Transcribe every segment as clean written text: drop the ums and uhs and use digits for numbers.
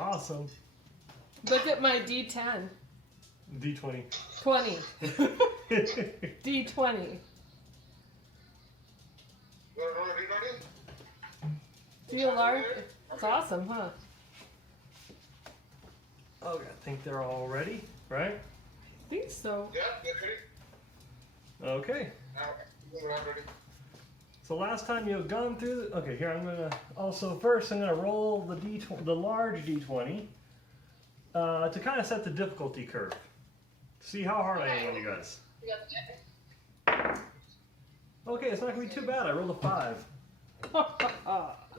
Awesome. Look at my D10. D20. 20. D20. Feel large? It's awesome, huh? Okay, I think they're all ready, right? I think so. Yeah, they're ready. Okay. Now, we're all ready. So last time you've gone through the, okay, here I'm gonna also first I'm gonna roll the the large D20 to kind of set the difficulty curve. See how hard I am on you guys. Okay, it's not gonna be too bad. I rolled a 5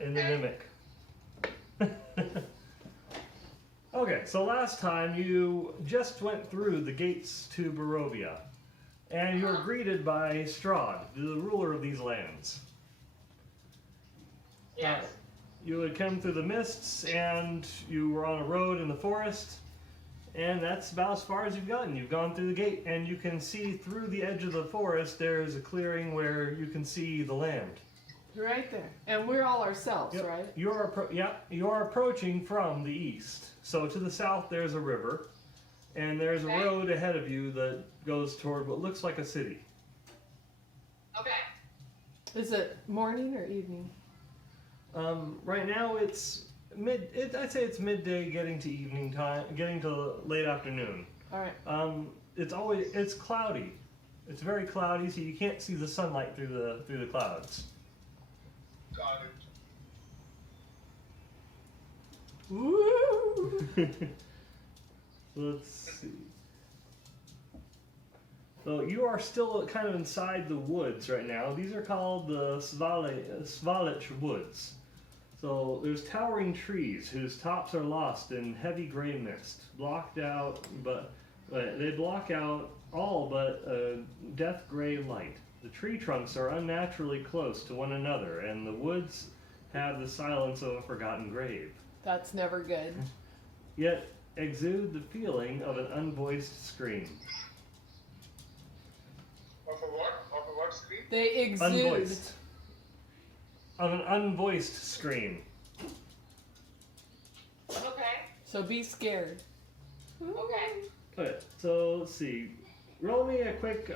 in the mimic. Okay, so last time you just went through the gates to Barovia, and you were greeted by Strahd, the ruler of these lands. Yes. You had come through the mists, and you were on a road in the forest, and that's about as far as you've gotten. You've gone through the gate, and you can see through the edge of the forest. There's a clearing where you can see the land. Right there. And we're all ourselves, Yep. right? You're approaching from the east. So to the south there's a river, and there's a Okay. road ahead of you that goes toward what looks like a city. Okay. Is it morning or evening? Right now it's I'd say it's midday, getting to evening time, getting to late afternoon. All right. It's cloudy. It's very cloudy, so you can't see the sunlight through the clouds. Got it. Woo! Let's see. So you are still kind of inside the woods right now. These are called the Svalich woods. So there's towering trees whose tops are lost in heavy gray mist, blocked out, but they block out all but death gray light. The tree trunks are unnaturally close to one another, and the woods have the silence of a forgotten grave. That's never good. Yet exude the feeling of an unvoiced scream. Of a what? Of a what screen? They exude. Unvoiced. Of an unvoiced scream. Okay. So be scared. Okay. Okay, so let's see. Roll me a quick.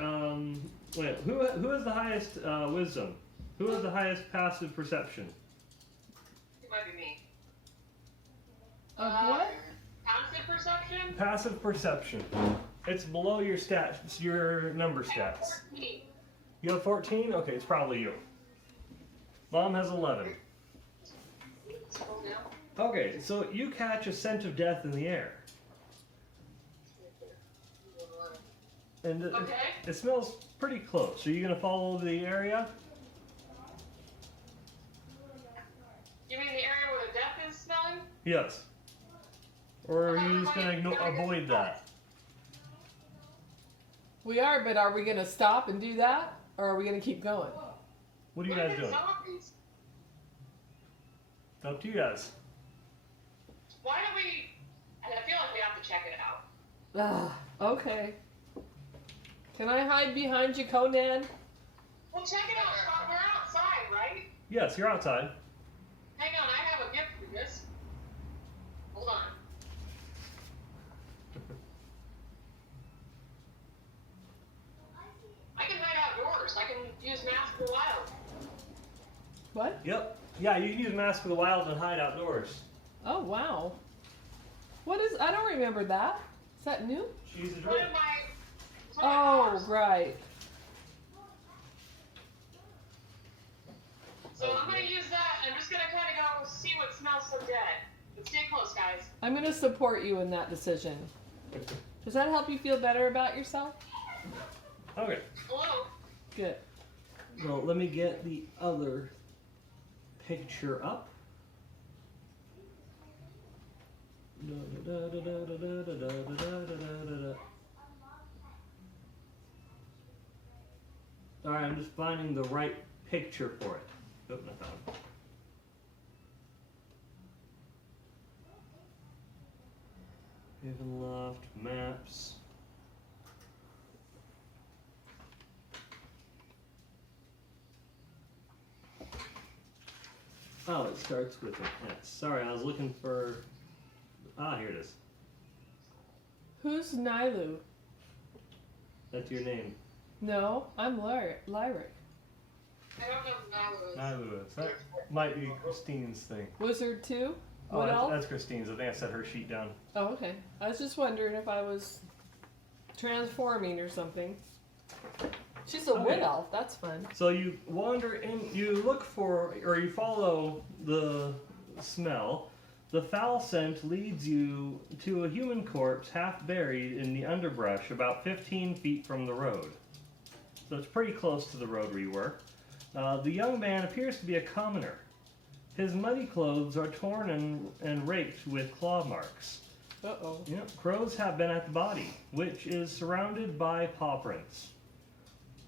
Wait, who has the highest wisdom? Who has the highest passive perception? It might be me. Of what? Passive perception? Passive perception. It's below your stats, your number stats. 14. You have 14? Okay, it's probably you. Mom has 11. Scroll down. Okay, so you catch a scent of death in the air. And Okay. it smells pretty close. Are you going to follow the area? You mean the area where the death is smelling? Yes. Or are you just going to avoid that? We are, but are we going to stop and do that? Or are we going to keep going? What are you Look guys at doing? zombies. It's up to you guys. Why don't we... I feel like we have to check it out. Okay. Can I hide behind you, Conan? Well, check it out. We're outside, right? Yes, you're outside. Hang on, I have a gift for this. Hold on. I can hide outdoors. I can use Mask of the Wild. What? Yep. Yeah, you can use Mask of the Wild and hide outdoors. Oh, wow. What is... I don't remember that. Is that new? She's a One druid. of my... Oh, right. So I'm gonna use that. I'm just gonna kind of go see what smells so dead. But stay close, guys. I'm going to support you in that decision. Does that help you feel better about yourself? Okay. Hello. Good. So let me get the other picture up. Alright, I'm just finding the right picture for it. Oh, not that one. Havenloft maps. Oh, it starts with an S. Sorry, I was looking for Ah, here it is. Who's Nylu? That's your name. No, I'm Lyric. I don't know who Nyla is. Not Lewis. That might be Christine's thing. Wizard 2? Oh, What that's, else? that's Christine's. I think I set her sheet down. Oh, okay. I was just wondering if I was transforming or something. She's a Okay. wood elf. That's fun. So you wander in, you look for, or you follow the smell. The foul scent leads you to a human corpse half buried in the underbrush about 15 feet from the road. So it's pretty close to the road where you were. The young man appears to be a commoner. His muddy clothes are torn and raked with claw marks. Uh-oh. Yep, crows have been at the body, which is surrounded by paw prints.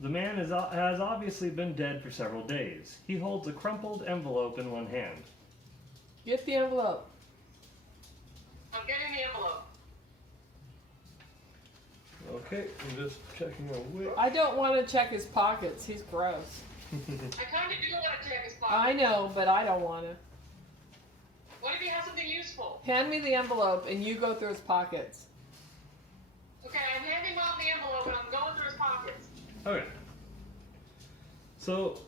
The man has obviously been dead for several days. He holds a crumpled envelope in one hand. Get the envelope. I'm getting the envelope. Okay, I'm just checking a whip. I don't want to check his pockets. He's gross. I kind of do want to check his pocket. I know, but I don't want to. What if he has something useful? Hand me the envelope and you go through his pockets. Okay, I'm handing Mom the envelope and I'm going through his pockets. Okay. So,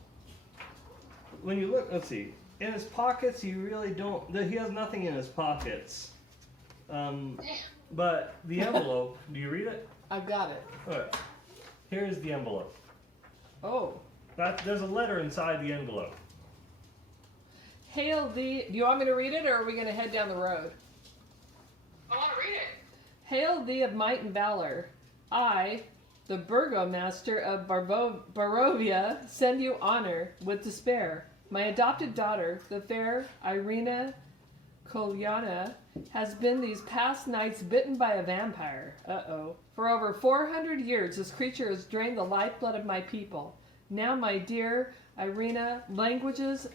when you look, let's see. In his pockets, you really don't. He has nothing in his pockets. But the envelope, do you read it? I've got it. Alright. Here's the envelope. Oh. There's a letter inside the envelope. Hail thee. Do you want me to read it or are we going to head down the road? I want to read it. Hail thee of might and valor. I, the burgomaster of Barovia, send you honor with despair. My adopted daughter, the fair Irina Kolyana, has been these past nights bitten by a vampire. Uh-oh. For over 400 years, this creature has drained the lifeblood of my people. Now my dear Irina languishes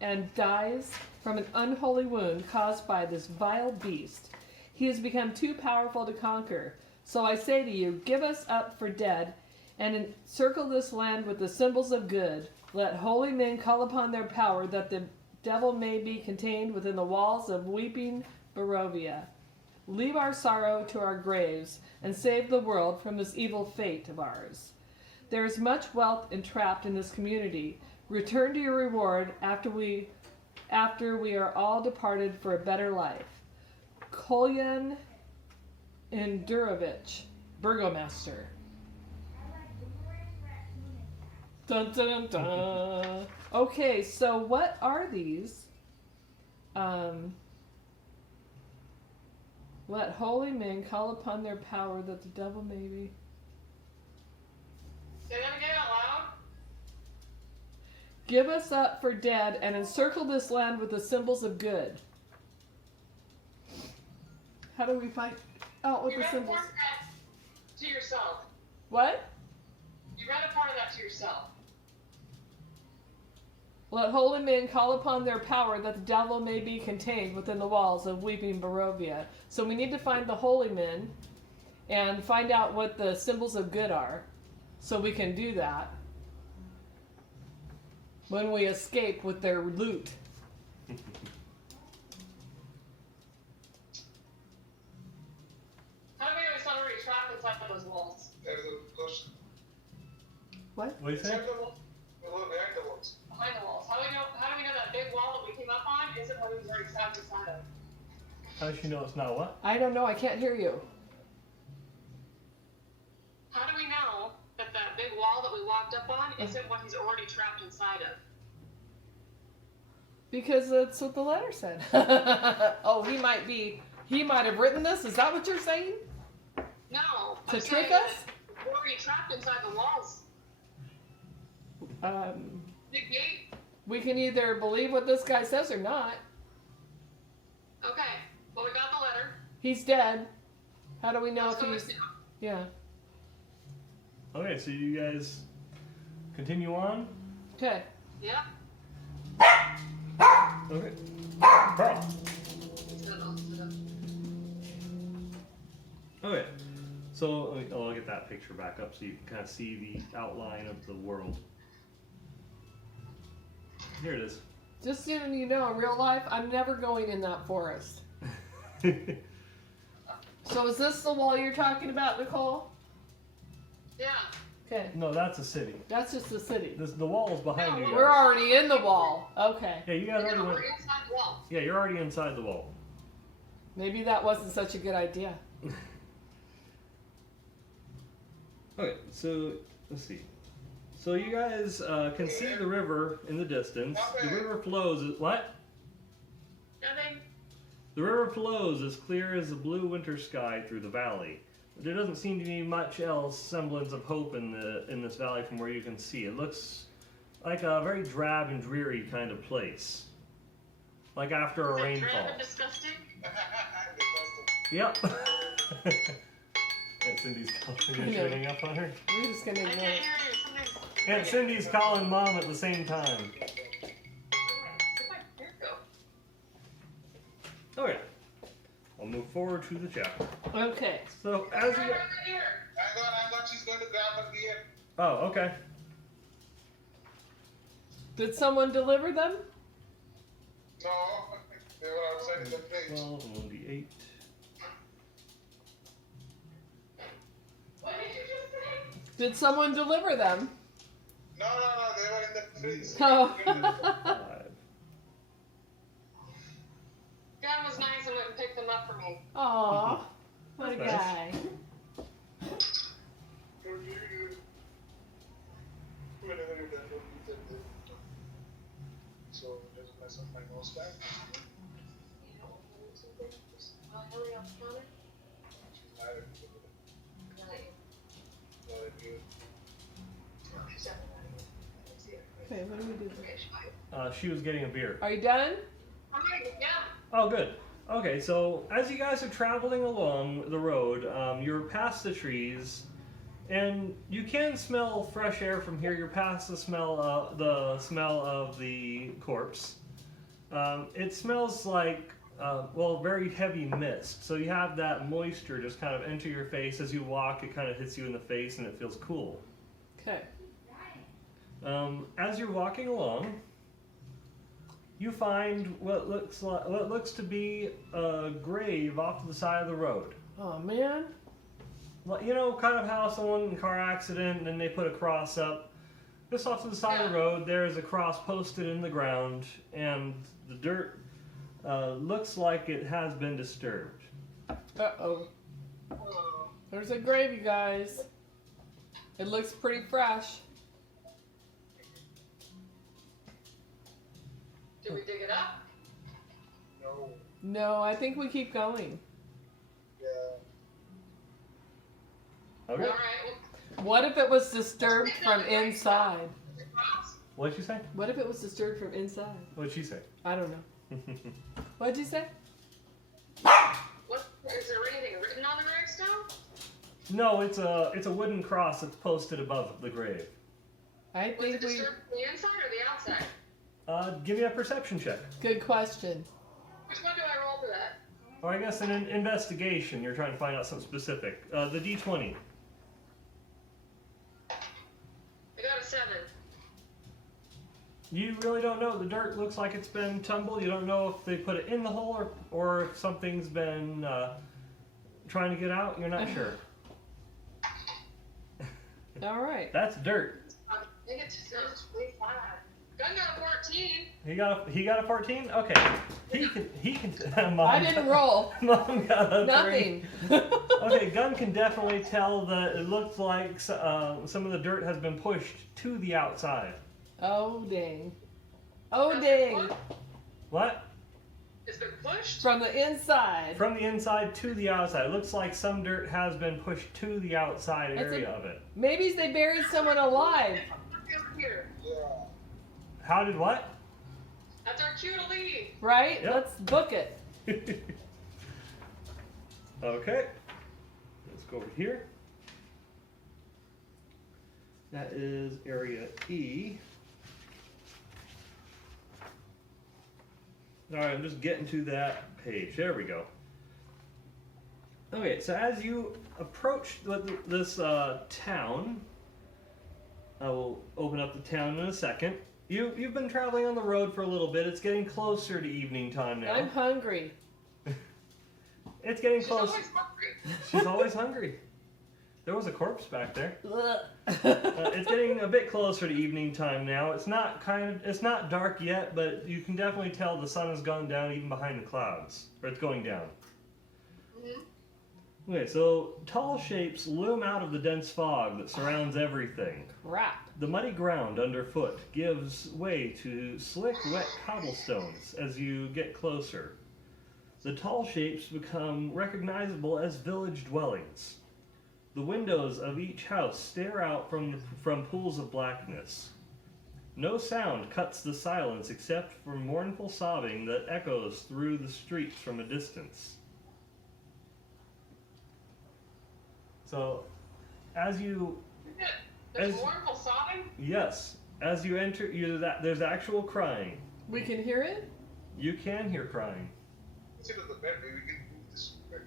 and dies from an unholy wound caused by this vile beast. He has become too powerful to conquer. So I say to you, give us up for dead, and encircle this land with the symbols of good. Let holy men call upon their power, that the devil may be contained within the walls of weeping Barovia. Leave our sorrow to our graves, and save the world from this evil fate of ours. There is much wealth entrapped in this community. Return to your reward after we are all departed for a better life. Kolyan Endurovich, Burgomaster. Dun, dun, dun, dun. Okay, so what are these? Let holy men call upon their power, that the devil may be. Say that again out loud. Give us up for dead and encircle this land with the symbols of good. How do we find out what You the read a symbols? part of that to yourself. What? You read a part of that to yourself. Let holy men call upon their power, that the devil may be contained within the walls of weeping Barovia. So we need to find the holy men and find out what the symbols of good are, so we can do that when we escape with their loot. How do we know he's not already trapped inside those walls? There's a person. What do you think? Inside the wall. The wall behind the walls. Behind the walls. How do we know that big wall that we came up on isn't what he was already trapped inside of? How does she know it's not what? I don't know, I can't hear you. How do we know that that big wall that we walked up on isn't what he's already trapped inside of? Because that's what the letter said. Oh, he might have written this? Is that what you're saying? No. To I'm trick saying us? that we're already trapped inside the walls. Big gate. We can either believe what this guy says or not. Okay. Well, we got the letter. He's dead. How do we know Let's if go he's... with him. Yeah. Okay, so you guys continue on. Okay. Yeah. Okay. Carl. Okay. So I'll get that picture back up so you can kind of see the outline of the world. Here it is. Just so you know, in real life, I'm never going in that forest. So is this the wall you're talking about, Nicole? Yeah. Okay. No, that's a city. That's just the city. The wall is behind you guys. We're already in the wall. Okay. Yeah, you guys already No, went. we're inside the wall. Yeah, you're already inside the wall. Maybe that wasn't such a good idea. Okay, so let's see. So you guys can see the river in the distance. The river flows. What? Nothing. The river flows as clear as the blue winter sky through the valley. There doesn't seem to be much else semblance of hope in this valley from where you can see. It looks like a very drab and dreary kind of place, like after a Is it rainfall. drab and disgusting? Yep. Aunt Cindy's calling. You're turning up on her. We're just gonna I ignore can't it. hear you. Something's... Aunt Cindy's calling Mom at the same time. Where'd my beard go? Okay. I'll move forward to the chapter. Okay. So as you. Hang on, she's going to grab a beer. Oh, okay. Did someone deliver them? No, they were outside in the fridge. 12 and 1d8. What did you just say? Did someone deliver them? No, they were in the fridge. Oh. 5. God was nice and went and picked them up for me. Aw. What a Nice. guy. Whenever you're done, don't use that bit. So it doesn't mess up my nose back. You know, something. Hurry up, counter. She's mad at me. No, if you. She's definitely not even. Let's see it. Okay, what do we do? Okay, she's fine. She was getting a beer. Are you done? Okay, yeah. Oh, good. Okay, so as you guys are traveling along the road, you're past the trees, and you can smell fresh air from here. You're past the smell of the corpse. It smells like very heavy mist. So you have that moisture just kind of enter your face as you walk. It kind of hits you in the face, and it feels cool. Okay. As you're walking along, you find what looks to be a grave off to the side of the road. Oh man. Well, you know, kind of how someone in a car accident and then they put a cross up. Just off to the side of the road, there is a cross posted in the ground, and the dirt looks like it has been disturbed. Uh-oh. There's a grave, you guys. It looks pretty fresh. Did we dig it up? No. No, I think we keep going. Yeah. Okay. Alright, well, What if it was disturbed from inside? What'd you say? What if it was disturbed from inside? What'd she say? I don't know. What'd you say? what, is there anything written on the gravestone? No, it's a wooden cross that's posted above the grave. I Was think it we... disturbed from the inside or the outside? Give me a perception check. Good question. Which one do I roll for that? Or I guess an investigation. You're trying to find out something specific. The D20. I got a 7. You really don't know. The dirt looks like it's been tumbled. You don't know if they put it in the hole or if something's been trying to get out. You're not sure. All right. That's dirt. I think it's 25. Gun got a 14. He got a 14. Okay. He can. Mom, I didn't roll. Mom got a 3. Nothing. Okay, Gun can definitely tell that it looks like some of the dirt has been pushed to the outside. Oh, dang. Oh, dang. What? It's been pushed? From the inside. From the inside to the outside. It looks like some dirt has been pushed to the outside That's area of it. Maybe they buried someone alive. Over here. Yeah. How did what? That's our cue to leave. Right? Yep. Let's book it. Okay. Let's go over here. That is area E. Alright, I'm just getting to that page. There we go. Okay, so as you approach this town, I will open up the town in a second. You've been traveling on the road for a little bit. It's getting closer to evening time now. I'm hungry. It's getting She's close. always hungry. She's always hungry. There was a corpse back there. Ugh. It's getting a bit closer to evening time now. It's not dark yet, but you can definitely tell the sun has gone down even behind the clouds, or it's going down. Mm-hmm. Okay, so tall shapes loom out of the dense fog that surrounds everything. Crap. The muddy ground underfoot gives way to slick, wet cobblestones as you get closer. The tall shapes become recognizable as village dwellings. The windows of each house stare out from pools of blackness. No sound cuts the silence except for mournful sobbing that echoes through the streets from a distance. So, as you... There's mournful sobbing? Yes, as you enter, there's actual crying. We can hear it? You can hear crying. Sit on the bed, maybe we can move this bed.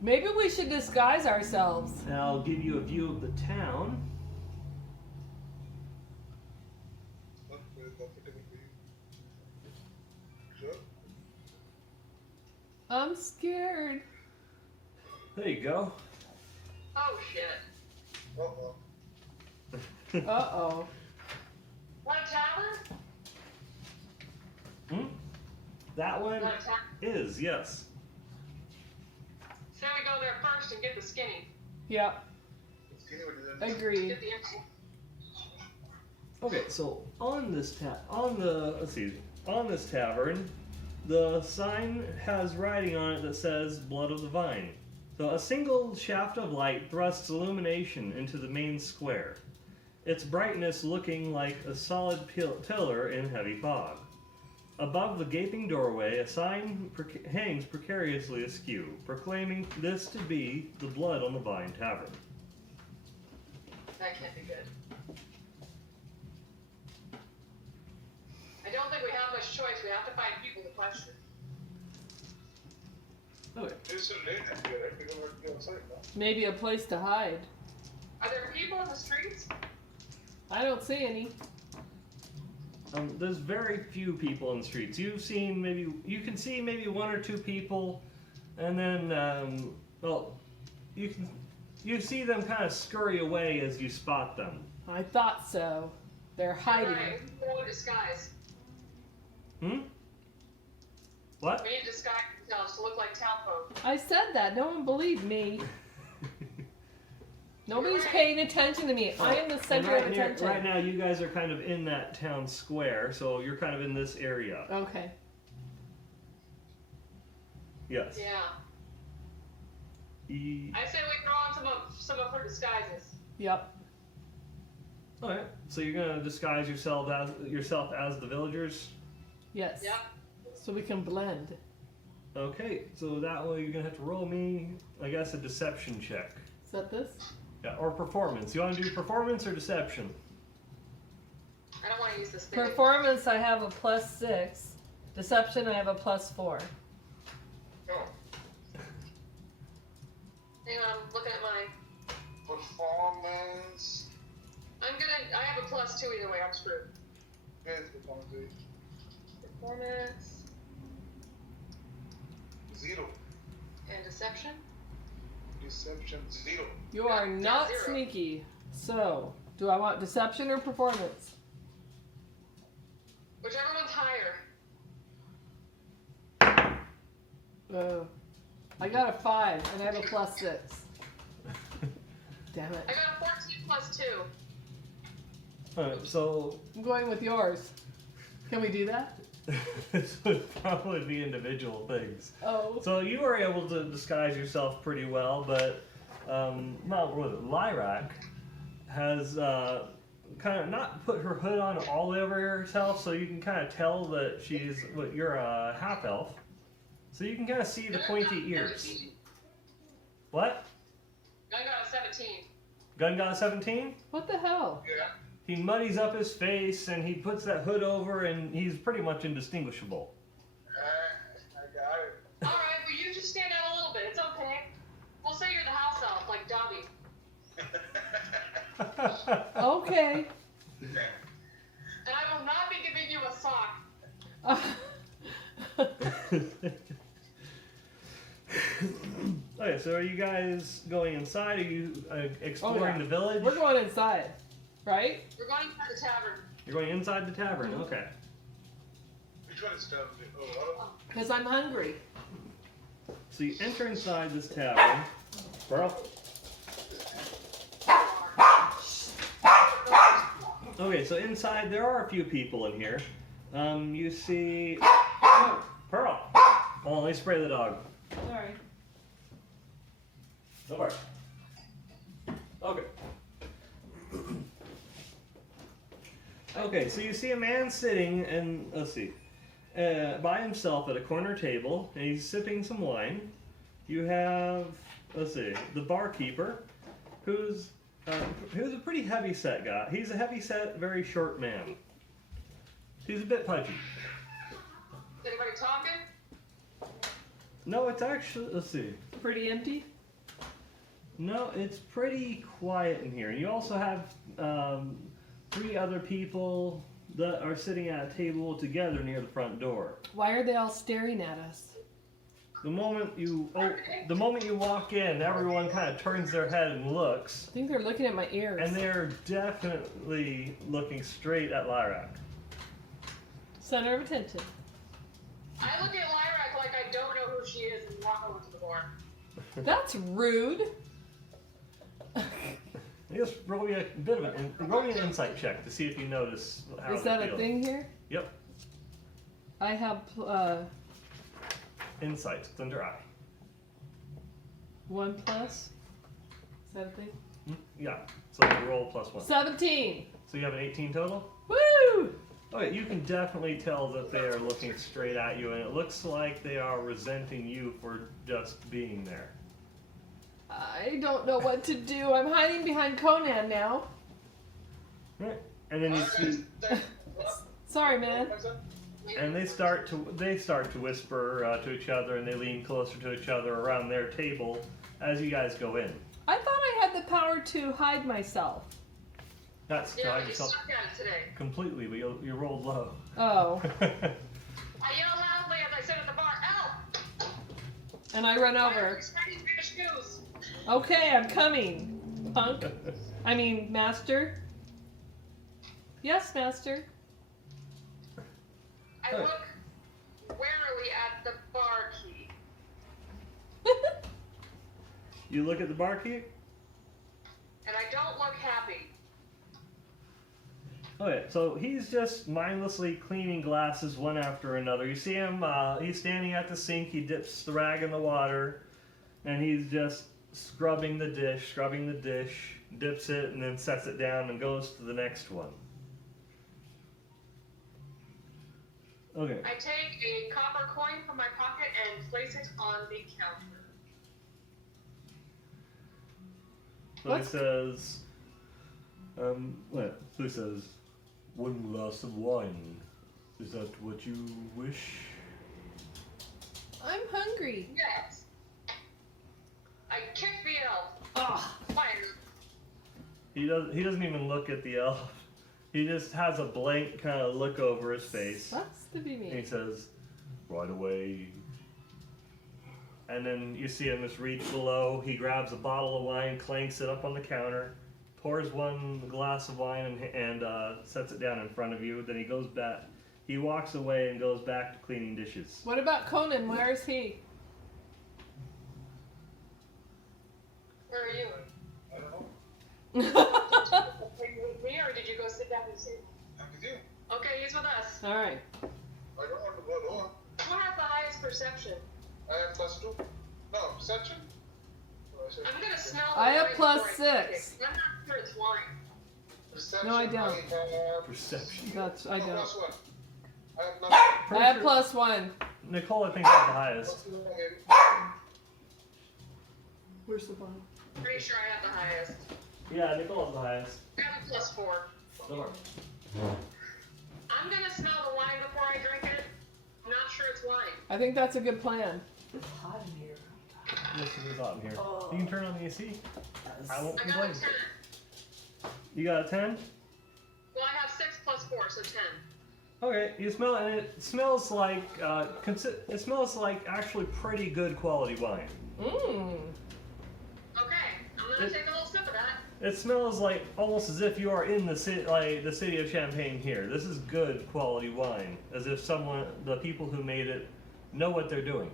Maybe we should disguise ourselves. And I'll give you a view of the town. Not very comfortable for you. Sure? I'm scared. There you go. Oh shit. Uh-oh. Uh-oh. Want a tavern? That one Want a tavern? is, yes. Say we go there first and get the skinny. Yep. Let's see what it is. Agreed. Get the empty. Okay, so on this tavern, the sign has writing on it that says "Blood of the Vine." So a single shaft of light thrusts illumination into the main square, its brightness looking like a solid pillar in heavy fog. Above the gaping doorway, a sign hangs precariously askew, proclaiming this to be the Blood on the Vine Tavern. That can't be good. I don't think we have much choice. We have to find people to question. Okay. It's so late in here, right? We don't have to be outside now. Maybe a place to hide. Are there people in the streets? I don't see any. There's very few people in the streets. You can see maybe one or two people, and then, you see them kind of scurry away as you spot them. I thought so. They're hiding. Right. Or disguise. What? We need to disguise ourselves to look like town folk. I said that. No one believed me. Nobody's paying attention to me. I am the center of attention. Right now, you guys are kind of in that town square, so you're kind of in this area. Okay. Yes. Yeah. I say we throw on some of her disguises. Yep. Alright, so you're gonna disguise yourself as the villagers? Yes. Yep. So we can blend. Okay, so that way you're gonna have to roll me, I guess, a deception check. Is that this? Yeah, or performance. You want to do performance or deception? I don't want to use this thing. Performance, I have a +6. Deception, I have a +4. No. Hang on, I'm looking at mine. Performance. I have a +2 either way. I'm screwed. Yes, performance. Performance 0. and deception. Deception 0. You are Yeah, not 0. sneaky. So, do I want deception or performance? Whichever one's higher. I got a 5 and I have a +6. Damn it. I got a 14 +2. Alright, so I'm going with yours. Can we do that? this would probably be individual things. Oh. So you were able to disguise yourself pretty well, but Lyrac has kind of not put her hood on all over herself, so you can kind of tell that you're a half elf. So you can kind of see the pointy ears. 17. What? I got a 17. Gun got a 17? What the hell? Yeah. He muddies up his face and he puts that hood over and he's pretty much indistinguishable. I got it. Alright, well you just stand out a little bit. It's okay. We'll say you're the house elf, like Dobby. Okay. And I will not be giving you a sock. Okay, so are you guys going inside? Are you exploring the village? We're going inside, right? We're going to the tavern. You're going inside the tavern. Okay. Which one is tavern? Oh, Because I'm hungry. So you enter inside this tavern. Pearl. Okay, so inside there are a few people in here. You see. Oh, Pearl. Oh, let me spray the dog. Sorry. Don't worry. Okay. Okay, so you see a man sitting and let's see, by himself at a corner table, and he's sipping some wine. You have, let's see, the barkeeper, who's a pretty heavy set guy. He's a heavy set, very short man. He's a bit pudgy. Is anybody talking? No, it's actually, let's see. Pretty empty. No, it's pretty quiet in here. You also have 3 other people that are sitting at a table together near the front door. Why are they all staring at us? The moment you walk in, everyone kind of turns their head and looks, I think they're looking at my ears. and they're definitely looking straight at Lyrak. Center of attention. I look at Lyrak like I don't know who she is and walk over to the door. That's rude. Just roll me an insight check to see if you notice how Is they're that a feeling. thing here? Yep, I have insight. It's under I. 1 plus. Is that a thing? Yeah. So you roll +1. 17. So you have an 18 total. Woo! Okay, you can definitely tell that they are looking straight at you, and it looks like they are resenting you for just being there. I don't know what to do. I'm hiding behind Conan now. Right. And then you see, Sorry, man. and they start to whisper to each other, and they lean closer to each other around their table as you guys go in. I thought I had the power to hide myself. That's Yeah, not but you yourself suck at it today. completely, but you rolled low. Oh. I yell loudly as I sit at the bar, "Help! And I run over. Exciting fish goose!" Okay, I'm coming. Punk. I mean, master. Yes, master. I look warily at the barkeep. You look at the barkeep. And I don't look happy. Okay, so he's just mindlessly cleaning glasses one after another. You see him, he's standing at the sink, he dips the rag in the water, and he's just scrubbing the dish, dips it, and then sets it down and goes to the next one. Okay. I take a copper coin from my pocket and place it on the counter. So he says, what? So he says, 1 glass of wine. Is that what you wish? I'm hungry. Yes. I kick the elf. Ah. Fire. He doesn't even look at the elf. He just has a blank kind of look over his face. Sucks to be And he me. says, right away. And then you see him just reach below. He grabs a bottle of wine, clanks it up on the counter, pours 1 glass of wine and sets it down in front of you. Then he goes back. He walks away and goes back to cleaning dishes. What about Conan? Where is he? Where are you? I don't know. Are you with me or did you go sit down and see? I'm with you. Okay, he's with us. All right. I don't want to go alone. Who has the highest perception? I have +2. No, perception? No, I said I'm gonna smell the I have wine plus before I drink 6. it. I'm not sure it's wine. perception. No, I don't. I have Perception. That's I no, don't. +1. I have nothing. I have +1. Nicole, I think, has the highest. Where's the one? Pretty sure I have the highest. Yeah, Nicole has the highest. I have a +4. Don't worry. I'm gonna smell the wine before I drink it. I'm not sure it's wine. I think that's a good plan. It's hot in here. Yes, it is hot in here. You can turn on the AC. I won't I got complain. a 10. You got a 10? Well, I have 6 + 4, so 10. Okay, you smell it, and it smells like it smells like actually pretty good quality wine. Mmm. Okay, I'm gonna take a little sip of that. It smells like almost as if you are in the city, like the city of Champagne here. This is good quality wine, as if the people who made it, know what they're doing.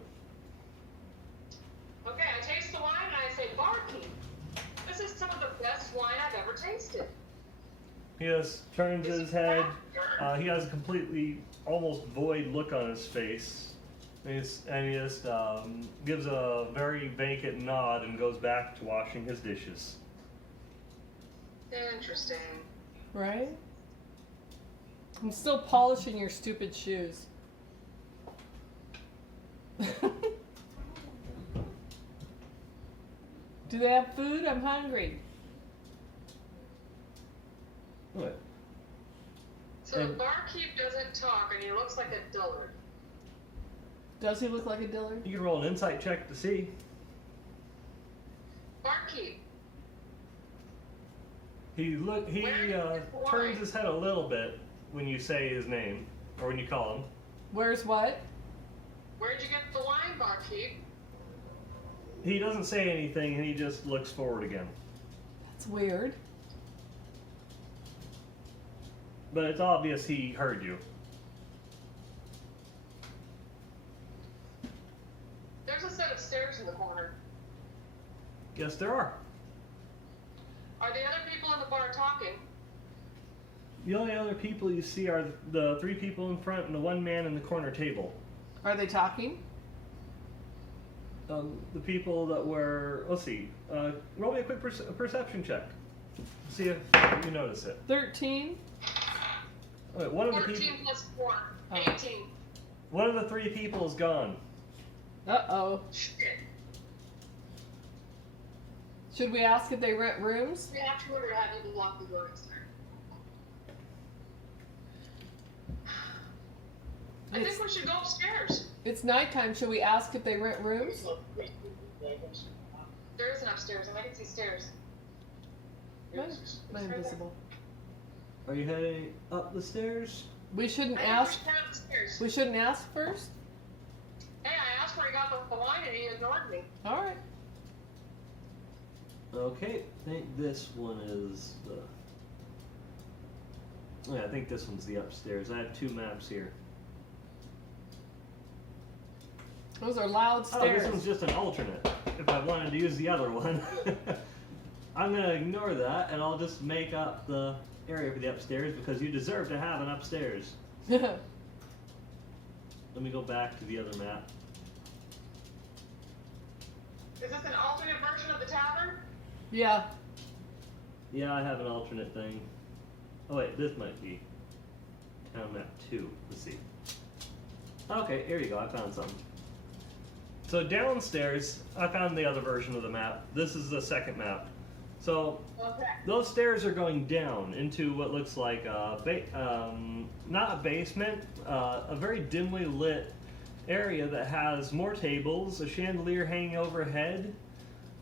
Okay, I taste the wine and I say, barkeep, this is some of the best wine I've ever tasted. He just turns his head. He has a completely, almost void look on his face. And he just gives a very vacant nod and goes back to washing his dishes. Interesting. Right? I'm still polishing your stupid shoes. Do they have food? I'm hungry. What? So the barkeep doesn't talk and he looks like a dullard. Does he look like a diller? You can roll an insight check to see. Barkeep, He Where did you get the turns wine? his head a little bit when you say his name or when you call him. Where's what? where'd you get the wine, barkeep? He doesn't say anything and he just looks forward again. That's weird. But it's obvious he heard you. There's a set of stairs in the corner. Yes, there are. Are the other people in the bar talking? The only other people you see are the three people in front and the one man in the corner table. Are they talking? The people that were, let's see, roll me a quick perception check. See if you notice it. 13? Wait, one of the 14 people, plus 4, Oh. 18. one of the three people is gone. Uh-oh. Shit. Should we ask if they rent rooms? We have to order to have you lock the door next time. I think we should go upstairs. It's nighttime. Should we ask if they rent rooms? There is an upstairs, and I can see stairs. Am I invisible? Are you heading up the stairs? We shouldn't I think ask. we should run upstairs. We shouldn't ask first? Hey, I asked where he got the wine, and he ignored me. All right. Okay, I think this one is the... Yeah, I think this one's the upstairs. I have two maps here. Those are loud Oh, stairs. this one's just an alternate. If I wanted to use the other one. I'm gonna ignore that and I'll just make up the area for the upstairs because you deserve to have an upstairs. Let me go back to the other map. Is this an alternate version of the tavern? Yeah. Yeah, I have an alternate thing. Oh wait, this might be town map 2. Let's see. Okay, here you go, I found something. So downstairs, I found the other version of the map. This is the second map. So Okay. those stairs are going down into what looks like not a basement, a very dimly lit area that has more tables, a chandelier hanging overhead,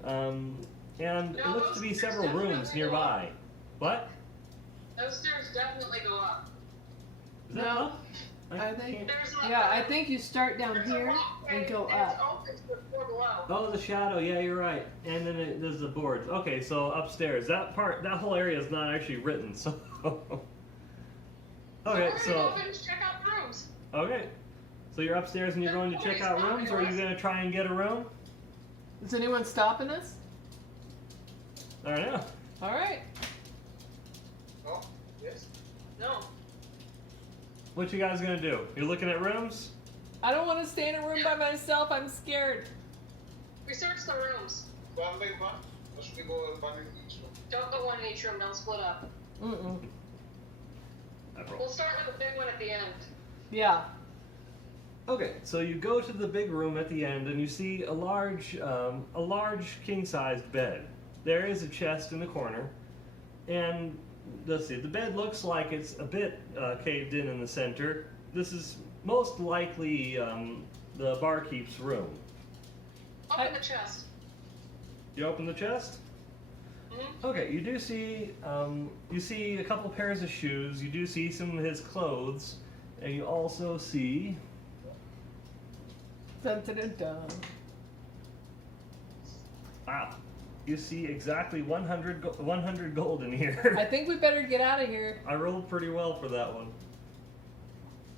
and it looks to be several rooms nearby. What? Those stairs definitely go up. Is that No. up? I think- can't- There's a, Yeah, I think you start down there's a here walkway, and go It's up. open to the floor below. Oh, the shadow. Yeah, you're right. And then there's the boards. Okay, so upstairs. That whole area is not actually written. So. Okay, We're gonna go so up and check out rooms. okay, so you're upstairs and you're going to check out rooms, or are you gonna try and get a room? Is anyone stopping us? I don't know. All right. No? Yes? No. What you guys gonna do? You're looking at rooms? I don't want to stay in a room by myself. I'm scared. We searched the rooms. One by one? Or should we go one in each room? Don't go one in each room, don't split up. Mm-mm. We'll start with the big one at the end. Yeah. Okay, so you go to the big room at the end and you see a large king-sized bed. There is a chest in the corner, and let's see, the bed looks like it's a bit caved in the center. This is most likely the barkeep's room. Open the chest. You open the chest? Mm-hmm. Okay, you do see you see a couple pairs of shoes. You do see some of his clothes, And you also see Dun, dun, dun, dun. wow. You see exactly 100 gold in here. I think we better get out of here. I rolled pretty well for that one.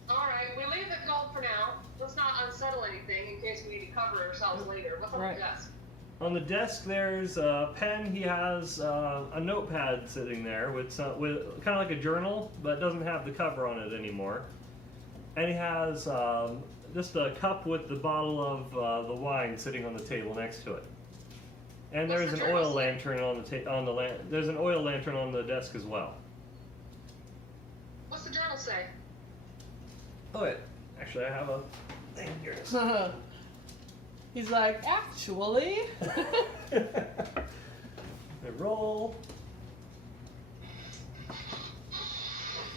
Alright, we leave the gold for now. Let's not unsettle anything in case we need to cover ourselves later. What's on Right. the desk? On the desk, there's a pen. He has a notepad sitting there with kind of like a journal, but doesn't have the cover on it anymore. And he has just a cup with the bottle of the wine sitting on the table next to it. And What's there's the an journal oil say? lantern on the there's an oil lantern on the desk as well. What's the journal say? Oh wait, actually I have a thing here. He's like, actually. I roll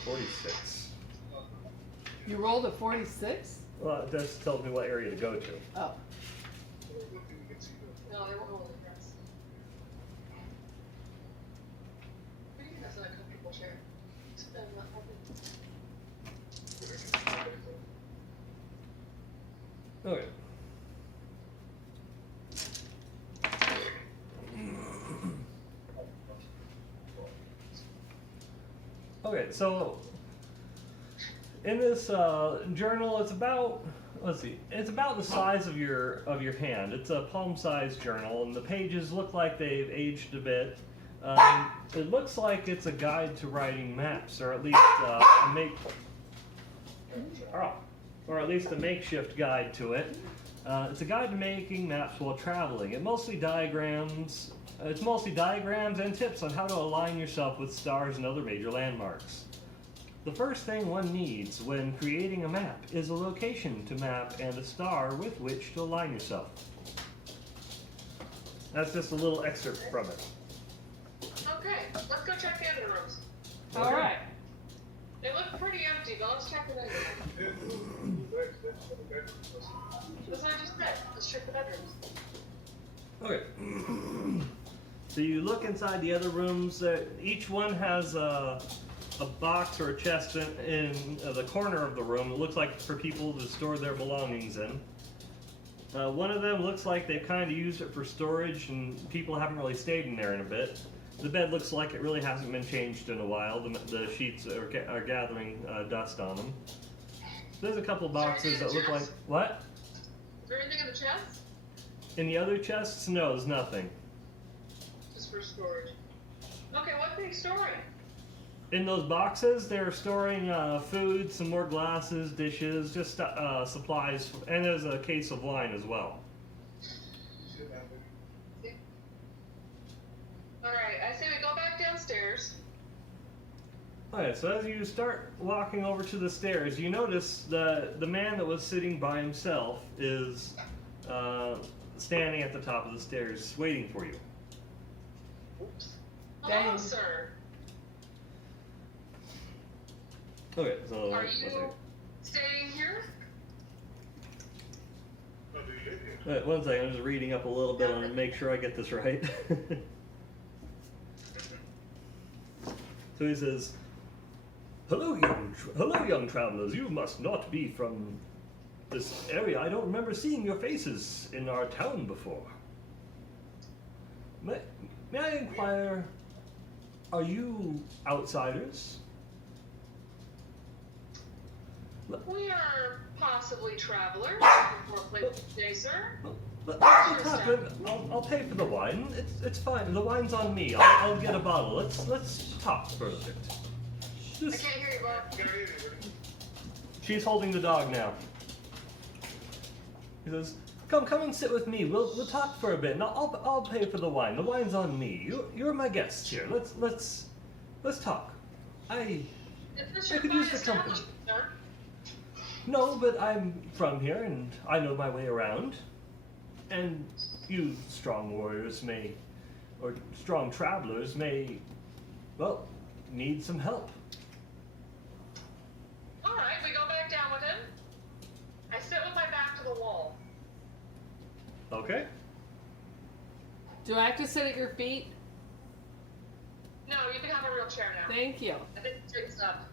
46. You rolled a 46? Well, it just tells me what area to go to. Oh. No, they won't hold the press. What do you think that's not a comfortable chair? Okay. Okay, so in this journal, it's about it's about the size of your hand. It's a palm-sized journal, and the pages look like they've aged a bit. It looks like it's a guide to writing maps, or at least or at least a makeshift guide to it. It's a guide to making maps while traveling. It's mostly diagrams and tips on how to align yourself with stars and other major landmarks. The first thing one needs when creating a map is a location to map and a star with which to align yourself. That's just a little excerpt from it. Okay, let's go check the other rooms. All right. They look pretty empty, but let's check the bedrooms. That's what I just said. Let's check the bedrooms. Okay. So you look inside the other rooms. Each one has a box or a chest in the corner of the room. It looks like for people to store their belongings in. One of them looks like they've kind of used it for storage, and people haven't really stayed in there in a bit. The bed looks like it really hasn't been changed in a while. The sheets are gathering dust on them. There's a couple boxes that look like... What? Is there anything in the chest? In the other chests? No, there's nothing. Just for storage. Okay, what's the story? In those boxes, they're storing food, some more glasses, dishes, just supplies, and there's a case of wine as well. Alright, I say we go back downstairs. Okay, so as you start walking over to the stairs, you notice the man that was sitting by himself is standing at the top of the stairs waiting for you. Hello, Dang. sir. Okay, so... Are let's see. you staying here? Wait, one second, I'm just reading up a little bit on it to make sure I get this right. So he says, hello, young travelers. You must not be from this area. I don't remember seeing your faces in our town before. May I inquire, are you outsiders? We are possibly travelers looking for a place to stay, sir. Let's happen. I'll pay for the wine. It's fine. The wine's on me. I'll get a bottle. Let's talk for a bit. I Just, can't hear you, Bob. she's holding the dog now. He says, "Come and sit with me. We'll talk for a bit, and I'll pay for the wine. The wine's on me. You're my guest here. Let's talk. Is this I your could fine use the company. establishment, sir? No, but I'm from here, and I know my way around. And you strong warriors may, or strong travelers may, well, need some help." Alright, we go back down with him. I sit with my back to the wall. Okay. Do I have to sit at your feet? No, you can have a real chair now. Thank you. I think it's up.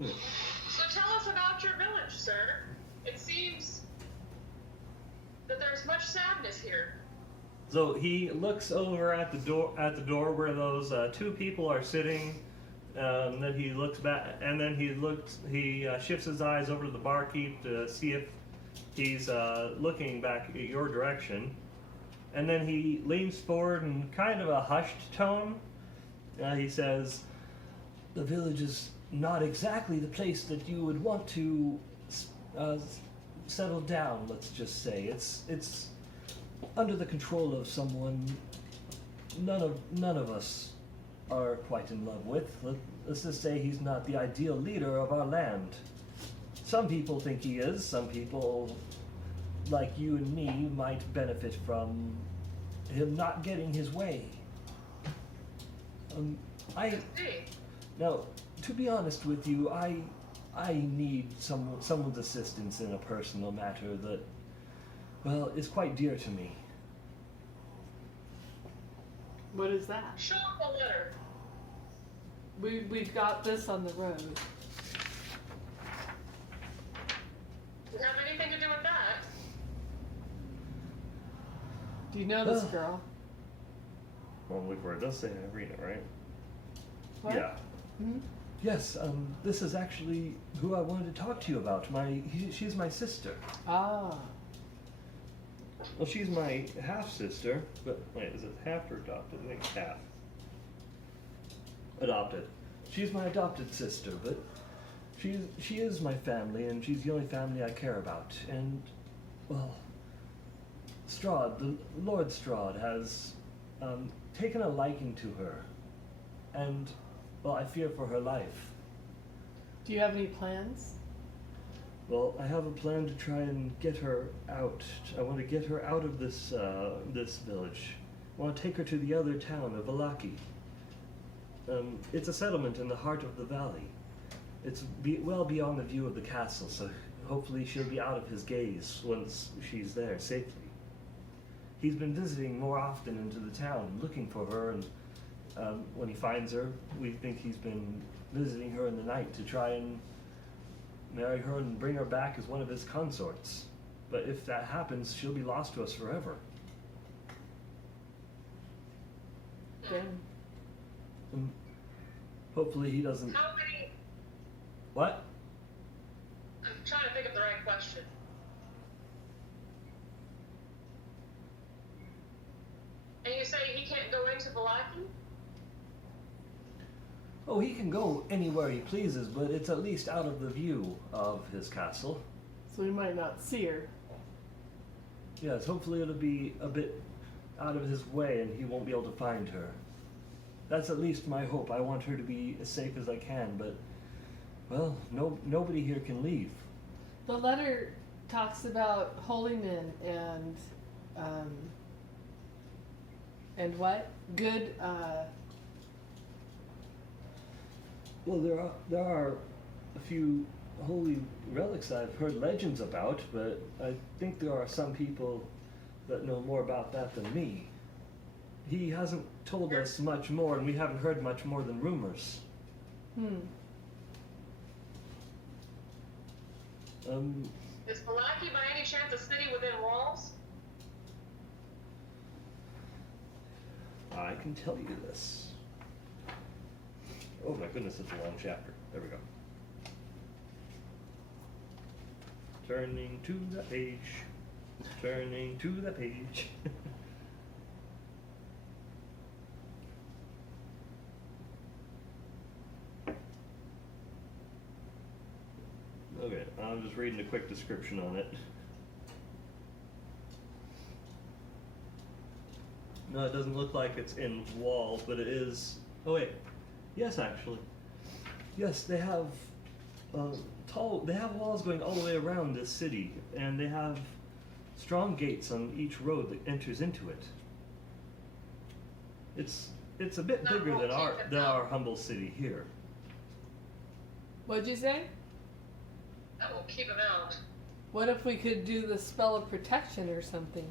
So tell us about your village, sir. It seems that there's much sadness here. So he looks over at the door where those two people are sitting. Then he looks back, and then he shifts his eyes over to the barkeep to see if he's looking back at your direction. And then he leans forward in kind of a hushed tone. He says, "The village is not exactly the place that you would want to settle down. Let's just say it's under the control of someone none of us are quite in love with. Let's just say he's not the ideal leader of our land. Some people think he is. Some people, like you and me, might benefit from him not getting his way. Now, to be honest with you, I need someone's assistance in a personal matter that, well, is quite dear to me." What is that? Show up a letter. We've got this on the road. Does it have anything to do with that? Do you know this girl? Well, look where it does say Irina, right? What? Yeah. Hmm? Yes, this is actually who I wanted to talk to you about. She's my sister. Ah. Well, she's my half-sister, but wait, is it half or adopted? I think it's half. Adopted. She's my adopted sister, but she is my family, and she's the only family I care about. And, well, Strahd, the Lord Strahd, has taken a liking to her, and, well, I fear for her life. Do you have any plans? Well, I have a plan to try and get her out. I want to get her out of this village. I want to take her to the other town of Vallaki. It's a settlement in the heart of the valley. It's well beyond the view of the castle, so hopefully she'll be out of his gaze once she's there safely. He's been visiting more often into the town, looking for her, and when he finds her, we think he's been visiting her in the night to try and marry her and bring her back as one of his consorts. But if that happens, she'll be lost to us forever. Damn. Hopefully he doesn't... How many? What? I'm trying to think of the right question. And you say he can't go into Vallaki? Oh, he can go anywhere he pleases, but it's at least out of the view of his castle. So we might not see her. Yes, hopefully it'll be a bit out of his way and he won't be able to find her. That's at least my hope. I want her to be as safe as I can, but, well, nobody here can leave. The letter talks about holy men and what? Good, Well, there are a few holy relics I've heard legends about, but I think there are some people that know more about that than me. He hasn't told us much more, and we haven't heard much more than rumors. Is Vallaki by any chance a city within walls? I can tell you this. Oh my goodness, it's a long chapter. There we go. Turning to the page. Turning to the page. Okay, I'm just reading a quick description on it. No, it doesn't look like it's in walls, but it is... Oh wait, yes actually. Yes, they have they have walls going all the way around this city, and they have strong gates on each road that enters into it. It's a bit bigger than our humble city here. what'd you say? That will keep him out. What if we could do the spell of protection or something?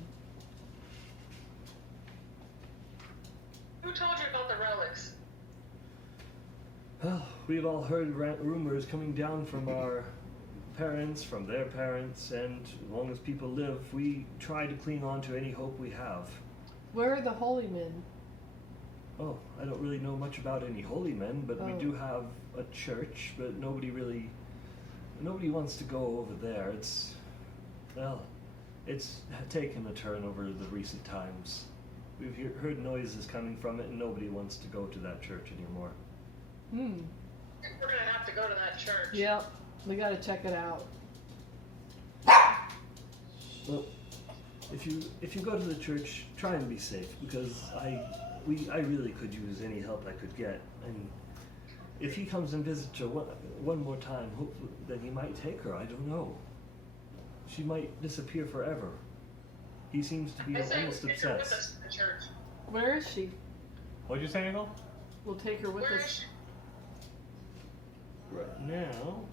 Who told you about the relics? Well, we've all heard rumors coming down from our parents, from their parents, and as long as people live, we try to cling on to any hope we have. Where are the holy men? Oh, I don't really know much about any holy men, but we Oh. do have a church, but nobody wants to go over there. It's taken a turn over the recent times. We've heard noises coming from it, and nobody wants to go to that church anymore. Hmm. We're gonna have to go to that church. Yep. We gotta check it out. Well, if you go to the church, try and be safe, because I really could use any help I could get. And if he comes and visits her one more time, hopefully, then he might take her. I don't know. She might disappear forever. He seems to be I say almost we take her with us obsessed. to the church. Where is she? What'd you say, Uncle? We'll take her with Where is us. she? Right now,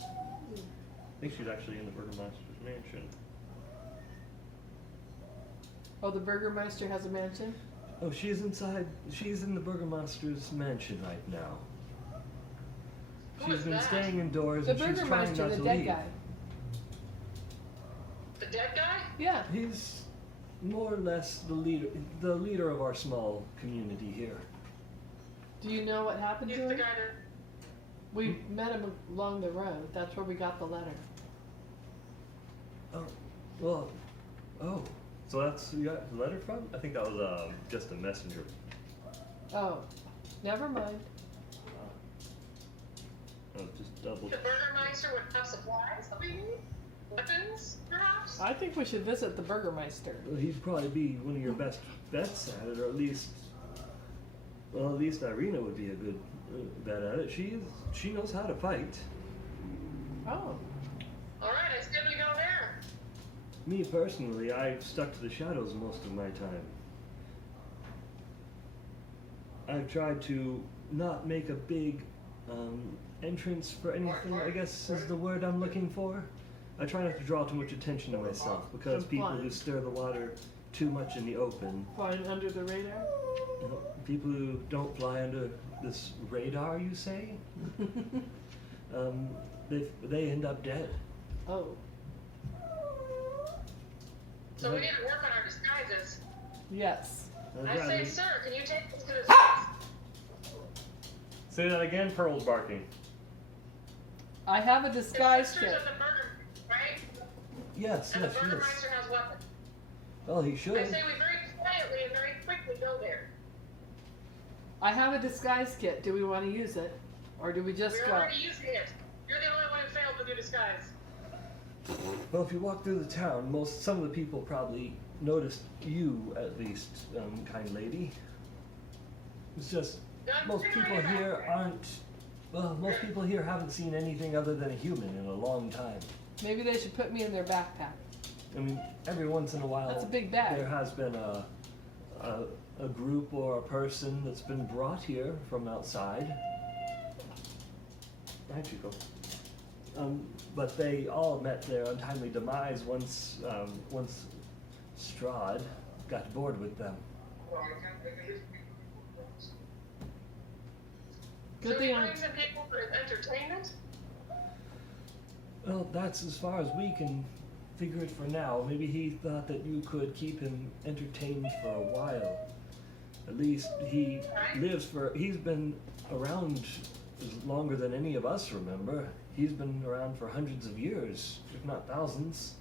I think she's actually in the Burgomaster's mansion. Oh, the Burgermeister has a mansion? Oh, she's inside. She's in the Burgomaster's mansion right now. Who She's is been that? staying indoors, The and she's trying Burgermeister, not the to dead leave. guy. The dead guy? Yeah. He's more or less the leader of our small community here. Do you know what happened He's to the him? guy that. We met him along the road. That's where we got the letter. Oh, well, oh, so that's who you got the letter from? I think that was just a messenger. Oh, never mind. Just double. The Burgermeister would have supplies that we need? Weapons, perhaps? I think we should visit the Burgermeister. Well, he'd probably be one of your best bets at it, or at least Irina would be a good bet at it. She knows how to fight. Oh. Alright, I said we go there. Me personally, I've stuck to the shadows most of my time. I've tried to not make a big entrance for anything, I guess is the word I'm looking for. I try not to draw too much attention to myself, because people who stir the water too much in the open, Flying under the radar? people who don't fly under this radar, you say, they end up dead. Oh. So we need to work on our disguises. Yes. I say, rather- sir, can you take us to the house? Say that again, Pearl's barking. I have a disguise Sisters kit. of the Burger, right? Yes, And yes, the yes. Burgermeister has weapons. Well, he should. I say we very quietly and very quickly go there. I have a disguise kit. Do we want to use it? Or do we just We're go? already using it. You're the only one who failed to do disguise. Well, if you walk through the town, some of the people probably noticed you, at least, kind lady. It's just most people here aren't. Well, most people here haven't seen anything other than a human in a long time. Maybe they should put me in their backpack. I mean, every once in a while, That's a big bag. there has been a group or a person that's been brought here from outside. Hi, Chico. But they all met their untimely demise once Strahd got bored with them. Well, I can just Good so thing he I'm. brings in people for entertainment? Well, that's as far as we can figure it for now. Maybe he thought that you could keep him entertained for a while. At least he's been around longer than any of us remember. He's been around for hundreds of years, if not thousands.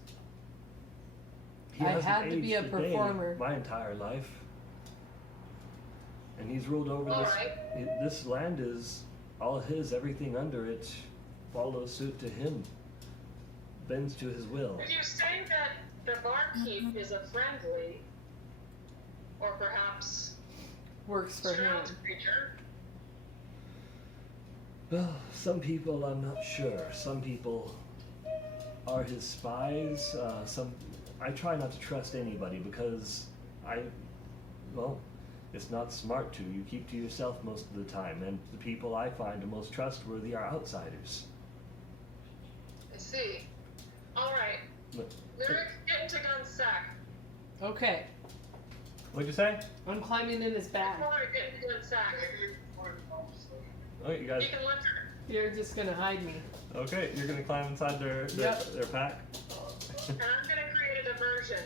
He I hasn't had to be aged a day performer. my entire life. And he's ruled over All this. right. This land is all his. Everything under it follows suit to him. Bends to his will. Would you say that the barkeep is a friendly, or perhaps Works for him. Strahd's creature? Well, some people I'm not sure. Some people are his spies. I try not to trust anybody because it's not smart to. You keep to yourself most of the time, and the people I find the most trustworthy are outsiders. I see. All right. But- Lyric, get into Gunsack. Okay. What'd you say? I'm climbing in his back. Before we get into the sack, Okay, you guys. you can lift her. You're just gonna hide me. Okay, you're gonna climb inside their pack. And I'm gonna create a diversion.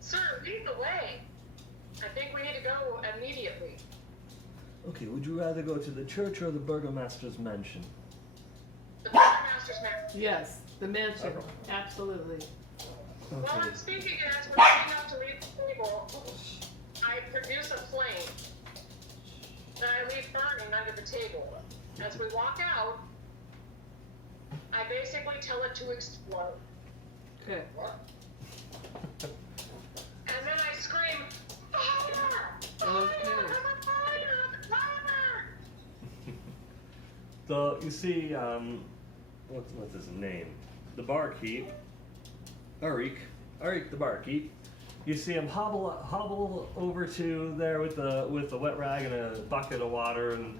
Sir, lead the way. I think we need to go immediately. Okay, would you rather go to the church or the burgomaster's mansion? The master's man. Yes, the mansion. Okay. Absolutely. While Okay. I'm speaking as we're getting up to leave the table, I produce a flame that I leave burning under the table. As we walk out, I basically tell it to explode. Okay. And then I scream, fire! Okay. Fire! So you see, what's his name? The barkeep, Arik the barkeep. You see him hobble over to there with the wet rag and a bucket of water, and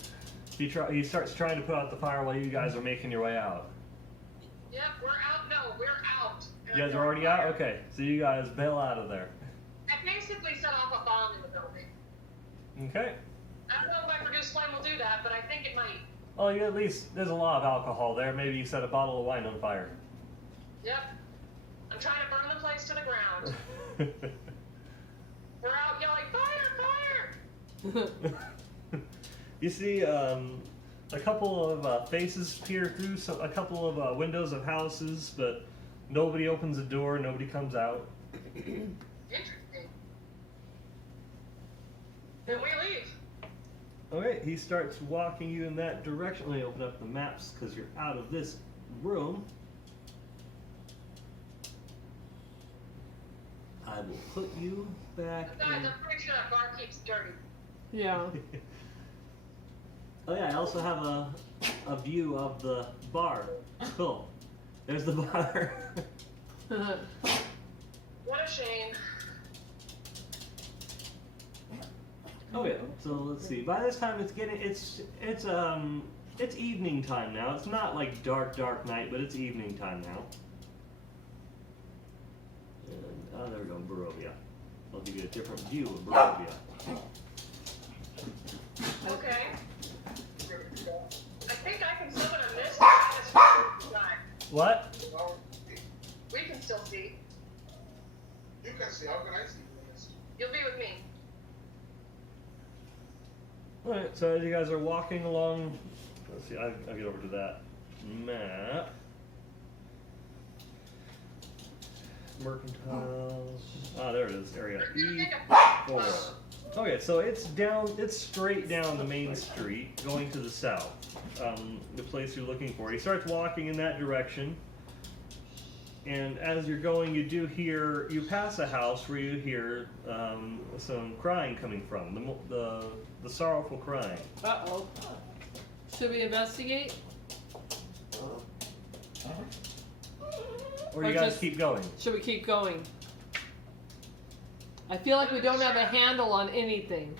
he starts trying to put out the fire while you guys are making your way out. Yep, we're out. No, we're out. You guys are already out? Okay, so you guys bail out of there. I basically set off a bomb in the building. Okay. I don't know if my produced flame will do that, but I think it might. Well, you at least there's a lot of alcohol there. Maybe you set a bottle of wine on fire. Yep. I'm trying to burn the place to the ground. We're out yelling, fire, fire! You see a couple of faces peer through a couple of windows of houses, but nobody opens the door, nobody comes out. Interesting. Then we leave. Okay, he starts walking you in that direction. Let me open up the maps because you're out of this room. I will put you back Guys, in. I'm pretty sure that bar keeps dirty. Yeah. Oh yeah, I also have a view of the bar. Cool. There's the bar. What a shame. Okay, so let's see. By this time, it's evening time now. It's not like dark night, but it's evening time now. And, there we go, Barovia. I'll give you a different view of Barovia. Okay. I think I can summon a mist guy. What? We can still see. You can see. How can I see this? You'll be with me. Alright, so as you guys are walking along, let's see, I'll get over to that map. Mercantiles. Ah, there it is, area E4. Okay, so it's straight down the main street, going to the south. The place you're looking for. He starts walking in that direction. And as you're going, you pass a house where you hear some crying coming from, the sorrowful crying. Uh-oh. Should we investigate? Or you Or guys just- keep going. Should we keep going? I feel like we don't have a handle on anything.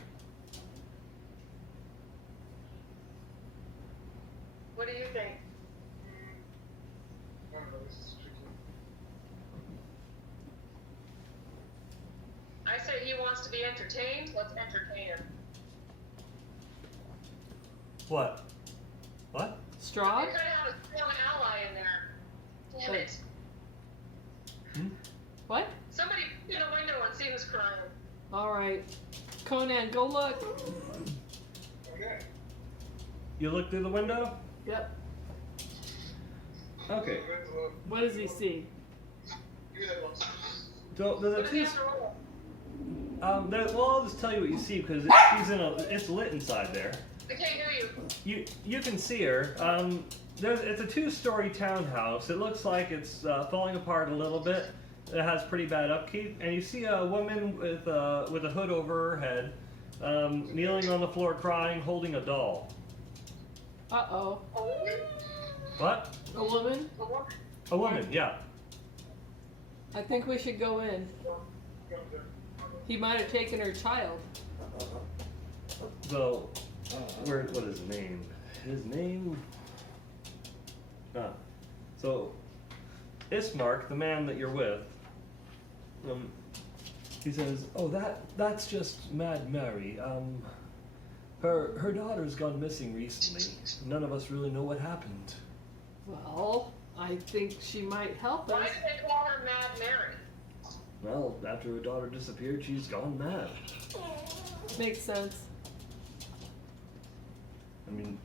What do you think? I don't know. This is tricky. I say he wants to be entertained. Let's entertain him. What? What? We Strahd? could have a strong ally in there. Damn it. What? Somebody in the window and see who's crying. Alright. Conan, go look. Okay. You look through the window? Yep. Okay. What does he see? Give me that box. So there's What a does he two. have to roll? Well, I'll just tell you what you see because it's lit inside there. I can't hear you. You can see her. It's a two-story townhouse. It looks like it's falling apart a little bit. It has pretty bad upkeep, and you see a woman with a hood over her head, kneeling on the floor, crying, holding a doll. Uh-oh. A woman? A What? woman? A woman? A woman, yeah. I think we should go in. He might have taken her child. So, what is his name? His name? So, Ismark, the man that you're with, He says, "Oh, that's just Mad Mary. Her daughter's gone missing recently. None of us really know what happened." Well, I think she might help Why us. do they call her Mad Mary? Well, after her daughter disappeared, she's gone mad. Makes sense. I mean,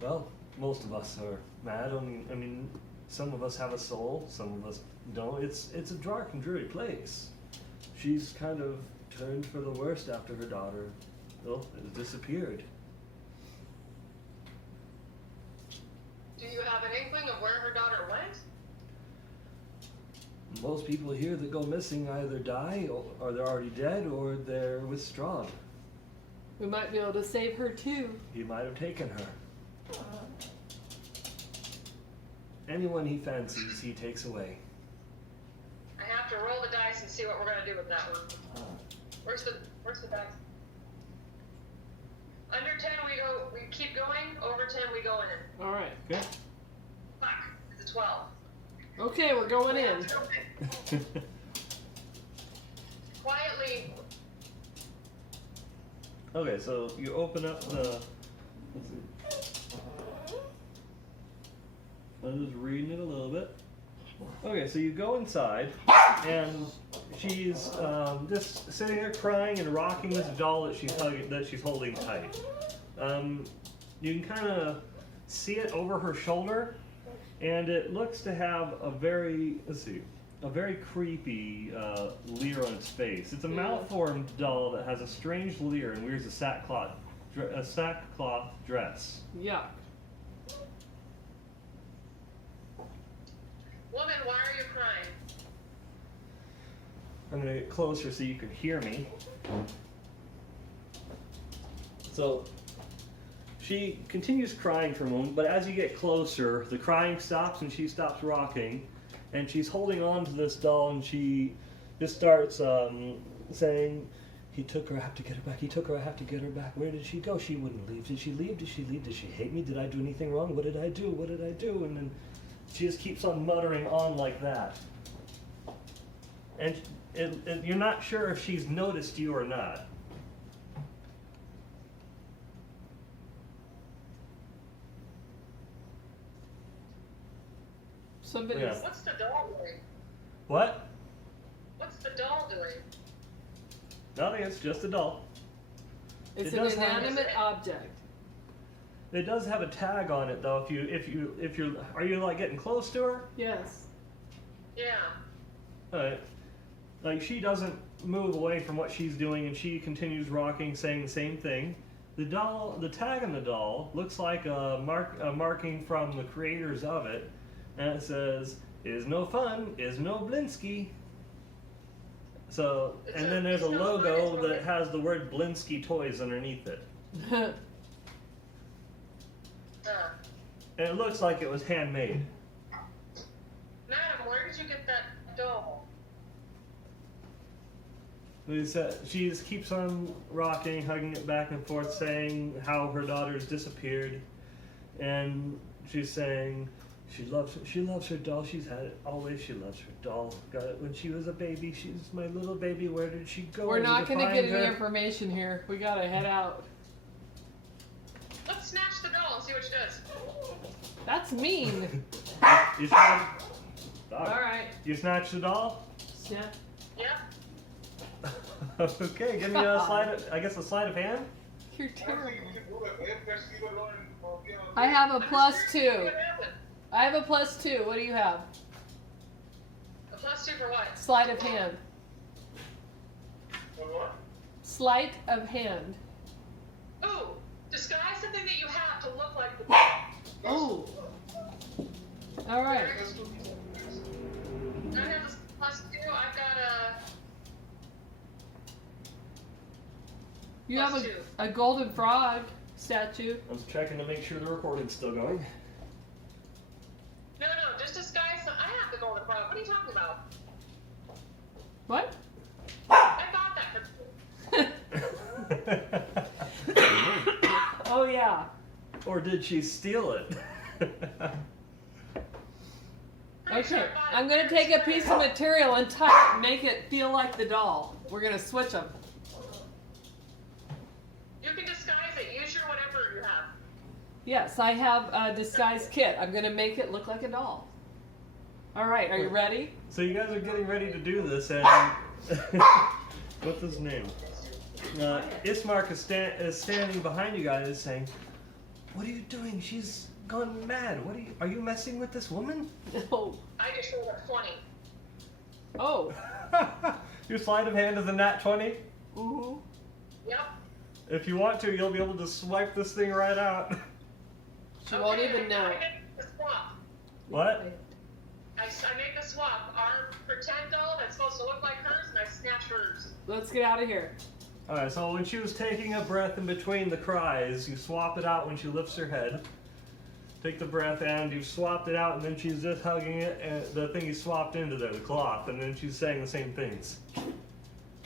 well, most of us are mad. I mean, some of us have a soul, some of us don't. It's a dark and dreary place. She's kind of turned for the worst after her daughter, well, has disappeared. Do you have an inkling of where her daughter went? Most people here that go missing either die, or they're already dead, or they're with Strahd. We might be able to save her too. He might have taken her. Anyone he fancies, he takes away. I have to roll the dice and see what we're gonna do with that one. Where's the dice? Under 10 we keep going, over 10 we go in. All right. Okay. Fuck, it's a 12. Okay, we're going in. Quietly, Okay, so you open up the. Let's see. I'm just reading it a little bit. Okay, so you go inside, and she's just sitting there crying and rocking this doll that she's holding tight. You can kind of see it over her shoulder, and it looks to have a very creepy leer on its face. It's a malformed doll that has a strange leer and wears a sackcloth dress. Yuck. woman, why are you crying? I'm gonna get closer so you can hear me. So she continues crying for a moment, but as you get closer, the crying stops and she stops rocking, and she's holding on to this doll, and she just starts saying, "He took her, I have to get her back. He took her, I have to get her back. Where did she go? She wouldn't leave. Did she leave? Did she leave? Did she hate me? Did I do anything wrong? What did I do? What did I do?" And then she just keeps on muttering on like that. And you're not sure if she's noticed you or not. Somebody's. Yeah. What's the doll doing? What? What's the doll doing? Nothing, it's just a doll. It's It an does have- inanimate object. It does have a tag on it though. If you're, are you like getting close to her? Yes. Yeah. Alright. Like she doesn't move away from what she's doing, and she continues rocking, saying the same thing. The tag on the doll looks like a marking from the creators of it, and it says, "Is no fun, is no Blinsky." So, and then there's a It's no fun, logo it's that has the word Blinsky Toys underneath it. And it looks like it was handmade. Madam, where did you get that doll? She just keeps on rocking, hugging it back and forth, saying how her daughter's disappeared, and she's saying she loves her doll. She's had it always. She loves her doll. Got it when she was a baby. She's my little baby. Where did she go? We're I need not to going to find get any her." information here. We got to head out. Let's snatch the doll and see what she does. That's mean. You snatch, All right. You snatch the doll. Snap. Yep. Okay, give me a sleight of hand. You're terrible. Let's see what Lauren will be on. I have a I'm plus just curious to see 2. what happened. I have a plus 2. What do you have? A plus 2 for what? Sleight of hand. For what? Sleight of hand. Ooh, disguise something that you have to look like the Oh. All right. Let's do this. I have a plus 2. I've got a. You Plus have 2. a golden frog statue. I'm checking to make sure the recording's still going. No, just disguise. I have the golden frog. What are you talking about? What? I got that for Oh yeah. Or did she steal it? Okay, I'm gonna take a piece of material and tie it and make it feel like the doll. We're gonna switch them. You can disguise it. Use your whatever you have. Yes, I have a disguise kit. I'm gonna make it look like a doll. All right, are you ready? So you guys are getting ready to do this, and what's his name? Ismark is standing behind you guys, saying, "What are you doing? She's gone mad. Are you messing with this woman?" No. I just rolled a 20. Oh. Your sleight of hand is a nat 20. Mm-hmm. Yep. If you want to, you'll be able to swipe this thing right out. She won't even know. I make the swap. What? I make the swap. Our pretend doll that's supposed to look like hers, and I snatch hers. Let's get out of here. Alright, so when she was taking a breath in between the cries, you swap it out when she lifts her head. Take the breath, and you've swapped it out, and then she's just hugging it, and the thing you swapped into there, the cloth, and then she's saying the same things.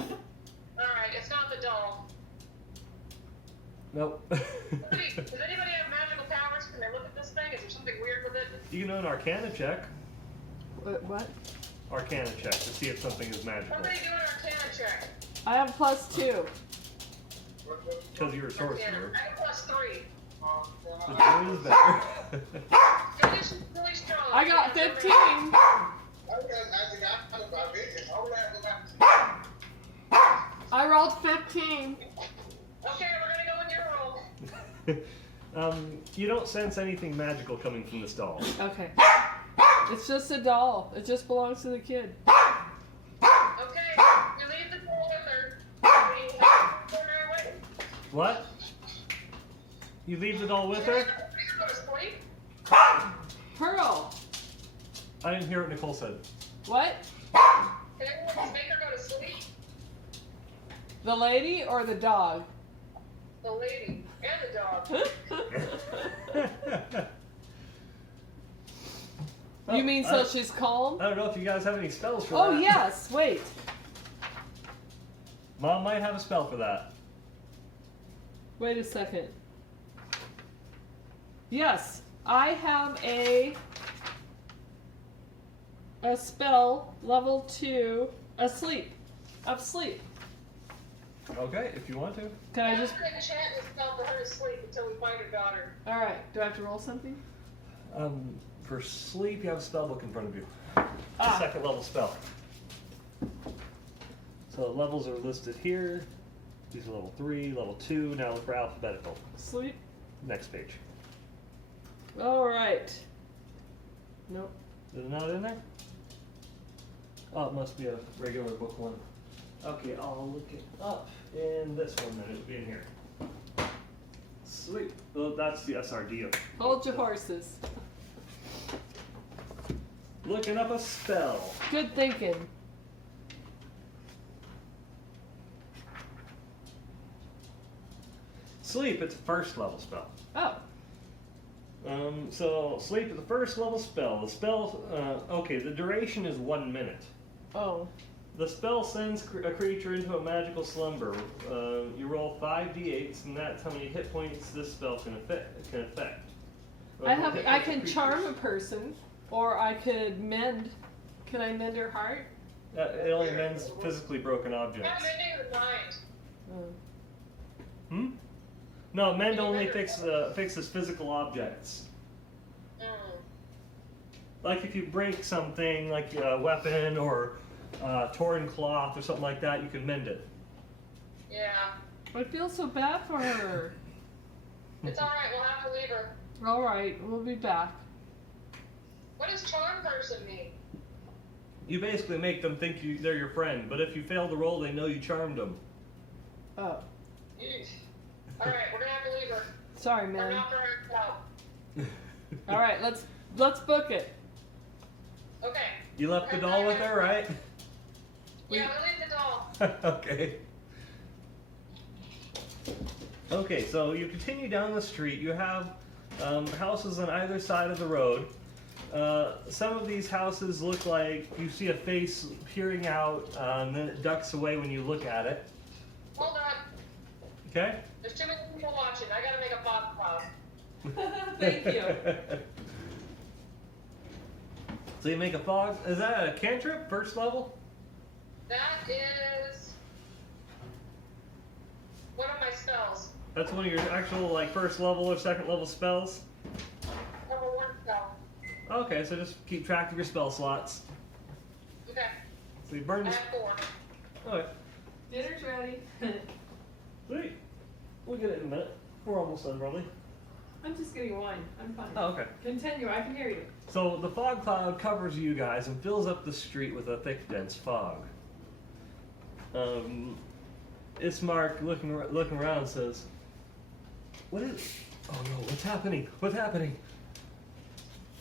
Alright, it's not the doll. Nope. Does anybody have magical powers? Can they look at this thing? Is there something weird with it? You can do an Arcana check. What? Arcana check to see if something is magical. Somebody do an Arcana check. I have +2. Because you're a Yeah, sorcerer. I have +3. The joy is better. This is really strong. I got 15. I rolled 15. Okay, we're gonna go in your roll. You don't sense anything magical coming from this doll. Okay. It's just a doll. It just belongs to the kid. Okay, you leave the doll with her. We put her away. What? You leave the doll with her? Go to sleep. Pearl. I didn't hear what Nicole said. What? Can anyone make her go to sleep? The lady or the dog? The lady and the dog. You mean so she's calm? I don't know if you guys have any spells for that. Oh, yes. Wait. Mom might have a spell for that. Wait a second. Yes, I have a spell, level 2, of sleep. Okay, if you want to. Can I just... Put an enchantment spell for her to sleep until we find her daughter. Alright, do I have to roll something? For sleep, you have a spell book in front of you. Ah. Second level spell. So the levels are listed here. These are level 3, level 2. Now look for alphabetical. Sleep? Next page. Alright. Nope. Is it not in there? Oh, it must be a regular book one. Okay, I'll look it up in this one then. It'll be in here. Sleep. Well, that's the SRD. Hold your horses. Looking up a spell. Good thinking. Sleep, it's a first level spell. Oh. So sleep is the first level spell. The spell, okay, the duration is 1 minute. Oh. The spell sends a creature into a magical slumber. You roll 5d8s, and that's how many hit points this spell can affect. I can charm a person, or I could mend. Can I mend her heart? It only mends physically broken objects. I'm ending the mind. Oh. Hmm? No, mend only fixes physical objects. Like if you break something, like a weapon or torn cloth or something like that, you can mend it. Yeah. I feel so bad for her. It's alright, we'll have to leave her. Alright, we'll be back. What does charm person mean? You basically make them think they're your friend, but if you fail the roll, they know you charmed them. Oh. Yeesh. Alright, we're gonna have to leave her. Sorry, We're man. not for her out. Alright, let's book it. Okay. You left the doll with her, right? Yeah, we leave the doll. Okay. Okay, so you continue down the street. You have houses on either side of the road. Some of these houses look like you see a face peering out, and then it ducks away when you look at it. Hold on. Okay? There's too many people watching. I gotta make a fog cloud. Thank you. So you make a fog. Is that a cantrip? First level? That is one of my spells. That's one of your actual like first level or second level spells? Level 1 spell. Okay, so just keep track of your spell slots. Okay. So you burn I this. have 4. Okay. Dinner's ready. Sweet. We'll get it in a minute. We're almost done, probably. I'm just getting wine. I'm fine. Oh, okay. Continue. I can hear you. So the fog cloud covers you guys and fills up the street with a thick, dense fog. Ismark, looking around, says, "What is? Oh no! What's happening? What's happening?"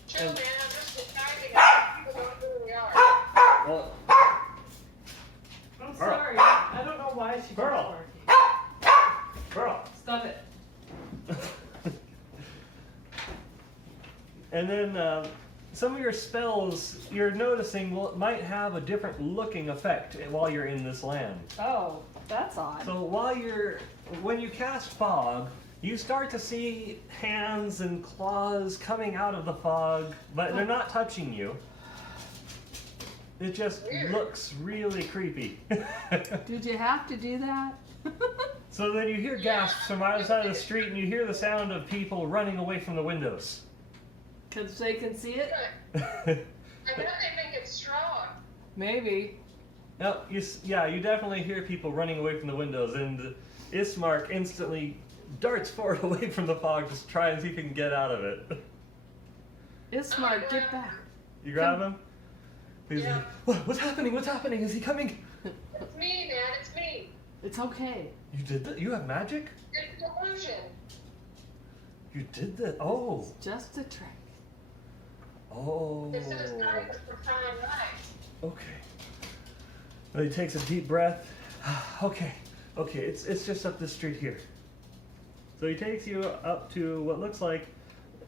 Chill, And- man. I'm just deciding if people don't know who we are. Well, I'm Girl. sorry. I don't know why she Girl. barking. girl. Stop it. And then some of your spells you're noticing might have a different looking effect while you're in this land. Oh, that's odd. So when you cast fog, you start to see hands and claws coming out of the fog, but they're not touching you. It just Weird. looks really creepy. Did you have to do that? So then you hear gasps from either side of the street, and you hear the sound of people running away from the windows. Because they can see it? I bet they think it's strong. Maybe. No, you definitely hear people running away from the windows, and Ismark instantly darts forward away from the fog to try and see if he can get out of it. Ismark, get back. You grab him? He's Yeah. like, what's happening? What's happening? Is he coming? It's me, man. It's me. It's okay. You did that? You have magic? It's a delusion. You did that? Oh. It's just a trick. Oh. This is time for prime life. Okay. Well, he takes a deep breath. Okay. It's just up the street here. So he takes you up to what looks like,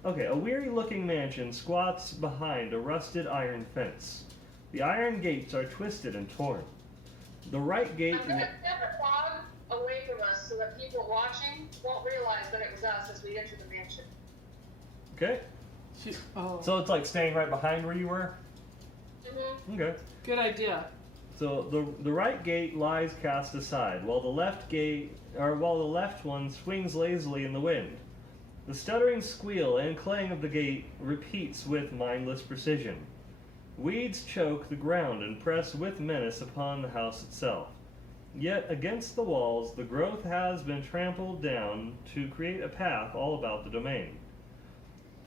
a weary-looking mansion squats behind a rusted iron fence. The iron gates are twisted and torn. The right gate. I'm going to step a fog away from us so that people watching won't realize that it was us as we enter the mansion. Okay. Oh, So it's like staying right behind where you were. Mm-hmm. Okay. good idea. So the right gate lies cast aside, while the left one swings lazily in the wind. The stuttering squeal and clang of the gate repeats with mindless precision. Weeds choke the ground and press with menace upon the house itself. Yet against the walls, the growth has been trampled down to create a path all about the domain.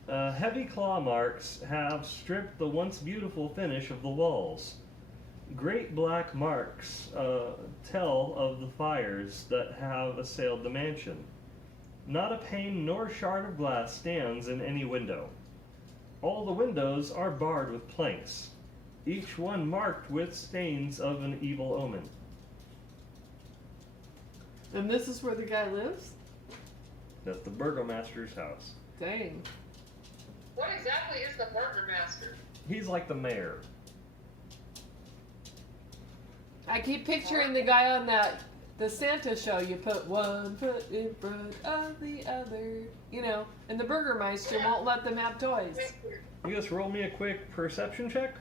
Heavy claw marks have stripped the once beautiful finish of the walls. Great black marks tell of the fires that have assailed the mansion. Not a pane nor shard of glass stands in any window. All the windows are barred with planks, each one marked with stains of an evil omen. And this is where the guy lives? That's the burgomaster's house. Dang. What exactly is the Burger Master? He's like the mayor. I keep picturing the guy on the Santa show. You put one foot in front of the other, and the Burgermeister won't let them have toys. You just roll me a quick perception check?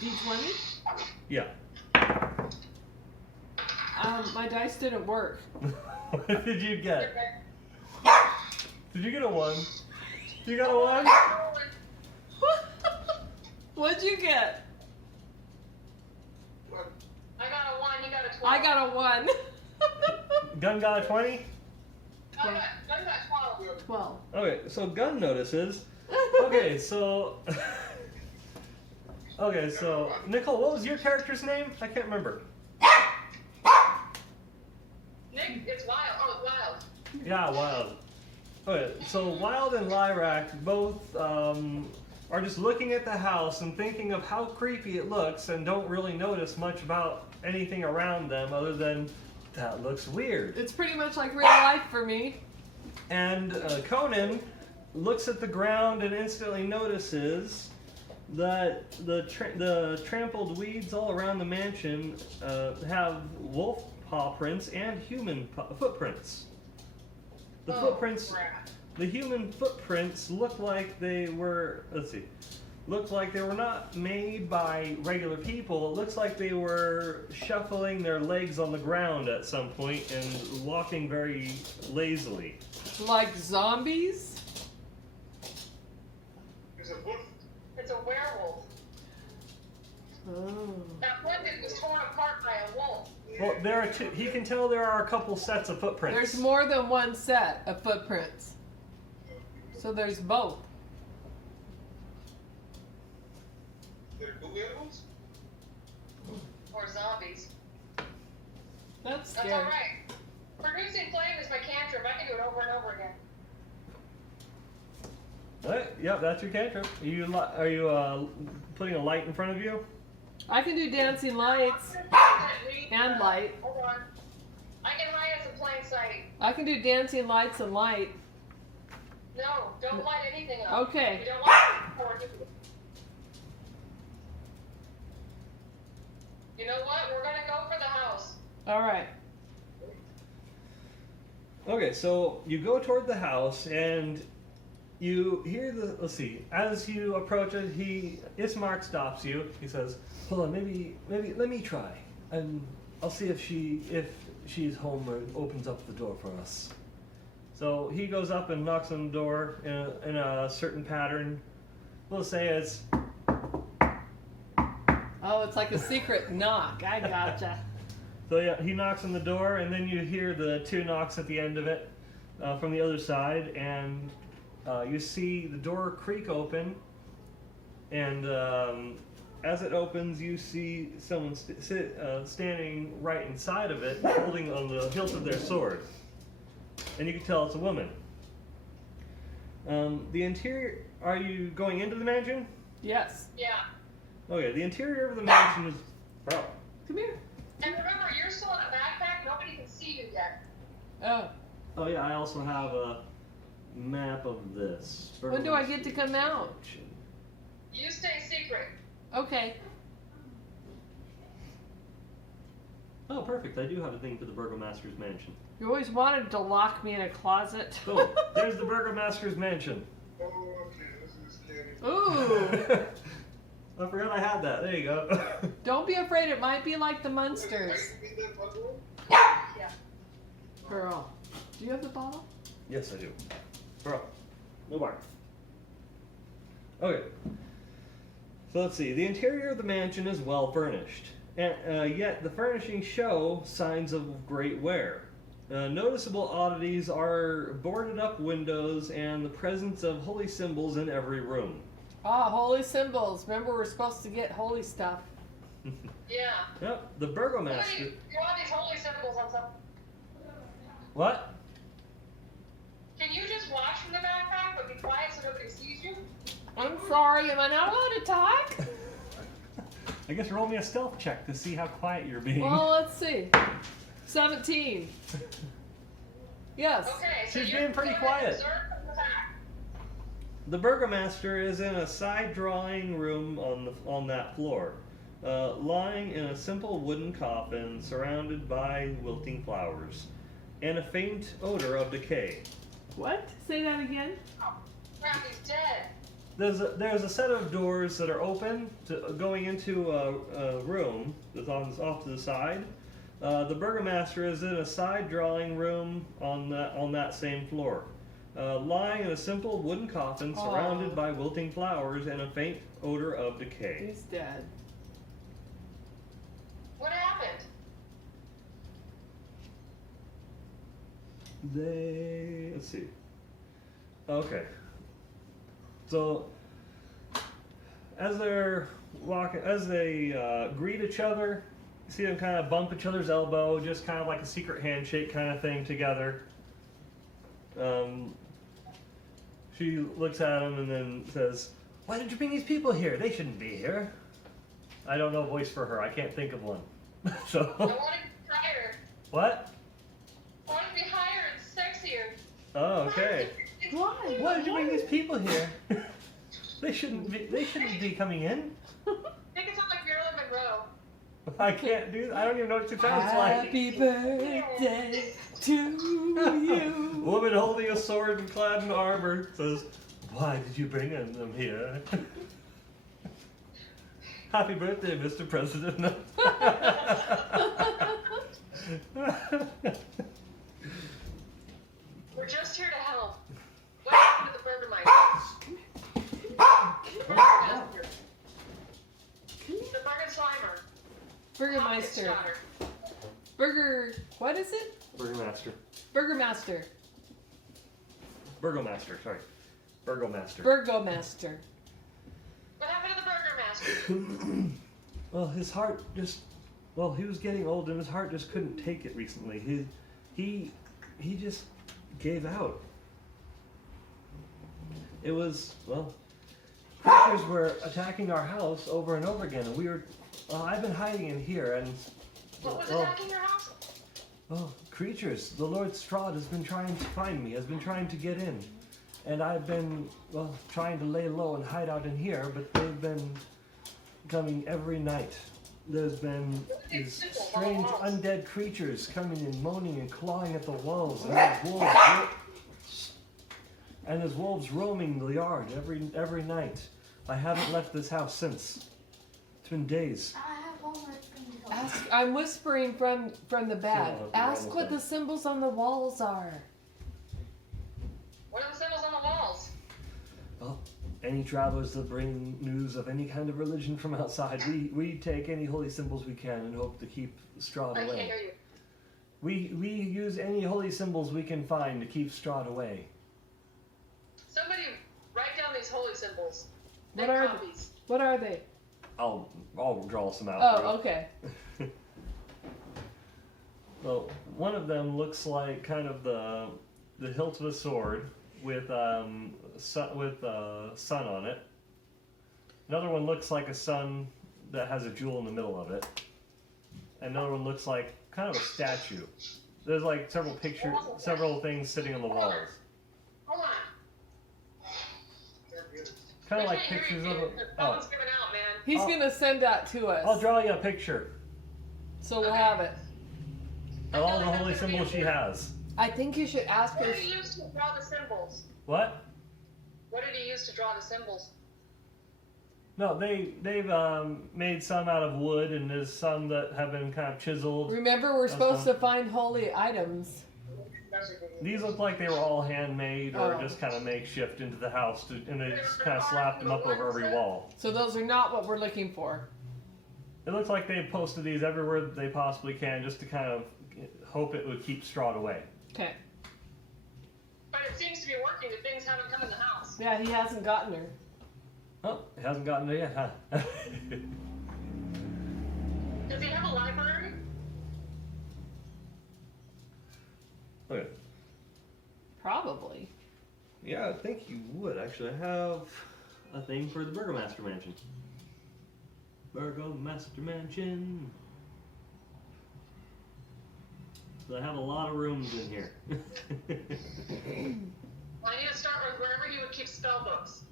D20? Yeah. My dice didn't work. What did you get? Did you get a 1? You got a 1? What'd you get? I got a 1, you got a 12. I got a 1. Gun got a 20? I got 12. 12. Okay, so Gun notices. Okay, so Nicole, what was your character's name? I can't remember. Nick, it's Wild. Oh, it's Wild. Yeah, Wild. Okay, so Wild and Lyrac both are just looking at the house and thinking of how creepy it looks and don't really notice much about anything around them other than that looks weird. It's pretty much like real life for me. And Conan looks at the ground and instantly notices that the trampled weeds all around the mansion have wolf paw prints and human footprints. The Oh, footprints, crap. the human footprints look like they were. Let's see. looked like they were not made by regular people. It looks like they were shuffling their legs on the ground at some point and walking very lazily. Like zombies? It's a wolf. It's a werewolf. Oh. That one dude was torn apart by a wolf. Well, there are two. He can tell there are a couple sets of footprints. There's more than one set of footprints. So there's both. They're two werewolves? Or zombies. That's That's scary. alright. Producing flame is my cantrip. I can do it over and over again. Right, yep, that's your cantrip. Are you putting a light in front of you? I can do dancing lights and light. Hold on. I can hide us in plain sight. I can do dancing lights and light. No, don't light anything up. Okay. You don't light it before, do you? You know what? We're gonna go for the house. All right. Okay, so you go toward the house and you hear the. Let's see. As you approach it, Ismark stops you. He says, "Hold on, maybe let me try, and I'll see if she's home or opens up the door for us." So he goes up and knocks on the door in a certain pattern. We'll say it's. Oh, it's like a secret knock. I gotcha. So yeah, he knocks on the door, and then you hear the two knocks at the end of it from the other side, and you see the door creak open, and as it opens, you see someone standing right inside of it, holding on the hilt of their sword, and you can tell it's a woman. The interior. Are you going into the mansion? Yes. Yeah. Okay, the interior of the mansion is. Oh. Come here. And remember, you're still in a backpack. Nobody can see you yet. Oh. Oh yeah, I also have a map of this. When do I get to come out? You stay secret. Okay. Oh, perfect. I do have a thing for the Burgomaster's mansion. You always wanted to lock me in a closet. Boom. There's the Burgomaster's mansion. Oh, okay. This is scary. Ooh. I forgot I had that. There you go. Don't be afraid. It might be like the Munsters. Can you read that bottle? Yeah. Girl. Do you have the bottle? Yes, I do. Bro. No bar. Okay. So let's see. The interior of the mansion is well furnished, and yet the furnishings show signs of great wear. Noticeable oddities are boarded up windows and the presence of holy symbols in every room. Ah, holy symbols. Remember, we're supposed to get holy stuff. Yeah. Yep, the You Burgomaster. want these holy symbols on some. What? Can you just watch from the backpack, but be quiet so nobody sees you? I'm sorry. Am I not allowed to talk? I guess roll me a stealth check to see how quiet you're being. Well, let's see. 17. Yes. Okay, so She's you're being pretty gonna quiet. observe from the back. The Burgomaster is in a side drawing room on that floor, lying in a simple wooden coffin surrounded by wilting flowers and a faint odor of decay. What? Say that again. Oh, crap, he's dead. There's a set of doors that are open going into a room that's off to the side. The Burgomaster is in a side drawing room on that same floor, lying in a simple wooden coffin surrounded by wilting flowers and a faint odor of decay. He's dead. What happened? Let's see. Okay. So, as they're walking, as they greet each other, you see them kind of bump each other's elbow, just kind of like a secret handshake kind of thing together. She looks at him and then says, "Why did you bring these people here? They shouldn't be here." I don't know a voice for her. I can't think of one. So. I want to be higher. What? I want to be higher and sexier. Oh, okay. Why? Why did you bring these people here? They shouldn't be coming in. Make it sound like Marilyn Monroe. I can't do that. I don't even know what it sounds like. Happy birthday to you. Woman holding a sword and clad in armor says, "Why did you bring them here?" Happy birthday, Mr. President. We're just here to help. What happened to the Burgermeister? The Burger Slimer. Burgermeister. Daughter. Burger. What is it? Burgomaster. Burgermaster. Burgomaster, sorry. Burgomaster. Burgomaster. What happened to the Burgermaster? Well, his heart just... Well, he was getting old and his heart just couldn't take it recently. He just gave out. It was, well... Creatures were attacking our house over and over again, and we were... Well, I've been hiding in here, and... What was well, attacking your house? well, creatures. The Lord Strahd has been trying to find me, has been trying to get in. And I've been, well, trying to lay low and hide out in here, but they've been coming every night. There's been these strange undead creatures coming and moaning and clawing at the walls, and there's wolves roaming the yard every night. I haven't left this house since. It's been days. I have one more thing to tell you. Ask. I'm whispering from the bag. Sure, Ask what the symbols on the walls are. What are the symbols on the walls? Well, any travelers that bring news of any kind of religion from outside, we take any holy symbols we can and hope to keep Strahd I can't away. hear you. We use any holy symbols we can find to keep Strahd away. Somebody write down these holy symbols. What Make are copies. What are they? I'll draw some out. Oh, okay. Well, one of them looks like kind of the hilt of a sword with sun on it. Another one looks like a sun that has a jewel in the middle of it. Another one looks like kind of a statue. There's like several things sitting on the walls. Hold on. Kind of like I can't hear pictures you, of dude. a... The Oh, phone's giving out, man. He's I'll- gonna send that to us, I'll draw you a picture so we'll have it. of all the holy symbols she has. I think you should ask What her. did he use to draw the symbols? What? What did he use to draw the symbols? No, they've made some out of wood, and there's some that have been kind of chiseled. Remember, we're That's supposed fine. to find holy items. These look like they were all handmade or Oh. just kind of makeshift into the house, and they just kind of slapped them up over every wall. So those are not what we're looking for. It looks like they posted these everywhere that they possibly can, just to kind of hope it would keep Strahd away. Okay. But it seems to be working. The things haven't come in the house. Yeah, he hasn't gotten her. Oh, it hasn't gotten there yet, huh? Does he have a library? Okay. Probably. Yeah, I think you would actually have a thing for the Burgomaster Mansion. Burgomaster Mansion. So I have a lot of rooms in here. Well, I need to start with wherever he would keep spell books.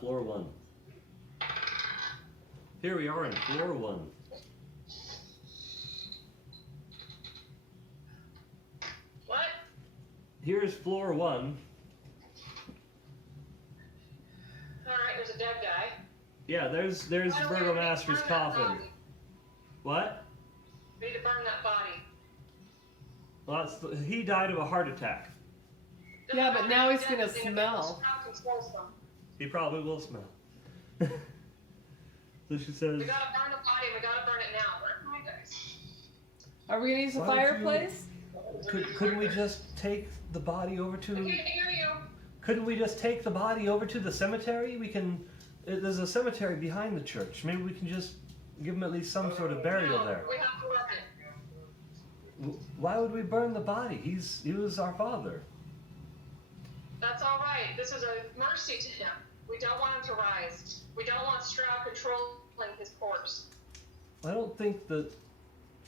Floor 1. Here we are in floor 1. What? Here's floor 1. All right, there's a dead guy. Yeah, there's By the way, we need to Burgomaster's burn that coffin. body. What? We need to burn that body. Well, he died of a heart attack. Yeah, but now he's Dead gonna thing, if smell. it stops and smells them. He probably will smell. So she says, We gotta burn the body. We gotta burn it now. Where are my guys? Are we gonna use a Why don't you- fireplace? couldn't we just take the body over I can't to... hear you. Couldn't we just take the body over to the cemetery? We can... There's a cemetery behind the church. Maybe we can just give him at least some sort of burial No, there. we have to burn it. Why would we burn the body? He was our father. That's all right. This is a mercy to him. We don't want him to rise. We don't want Strahd controlling his corpse. I don't think that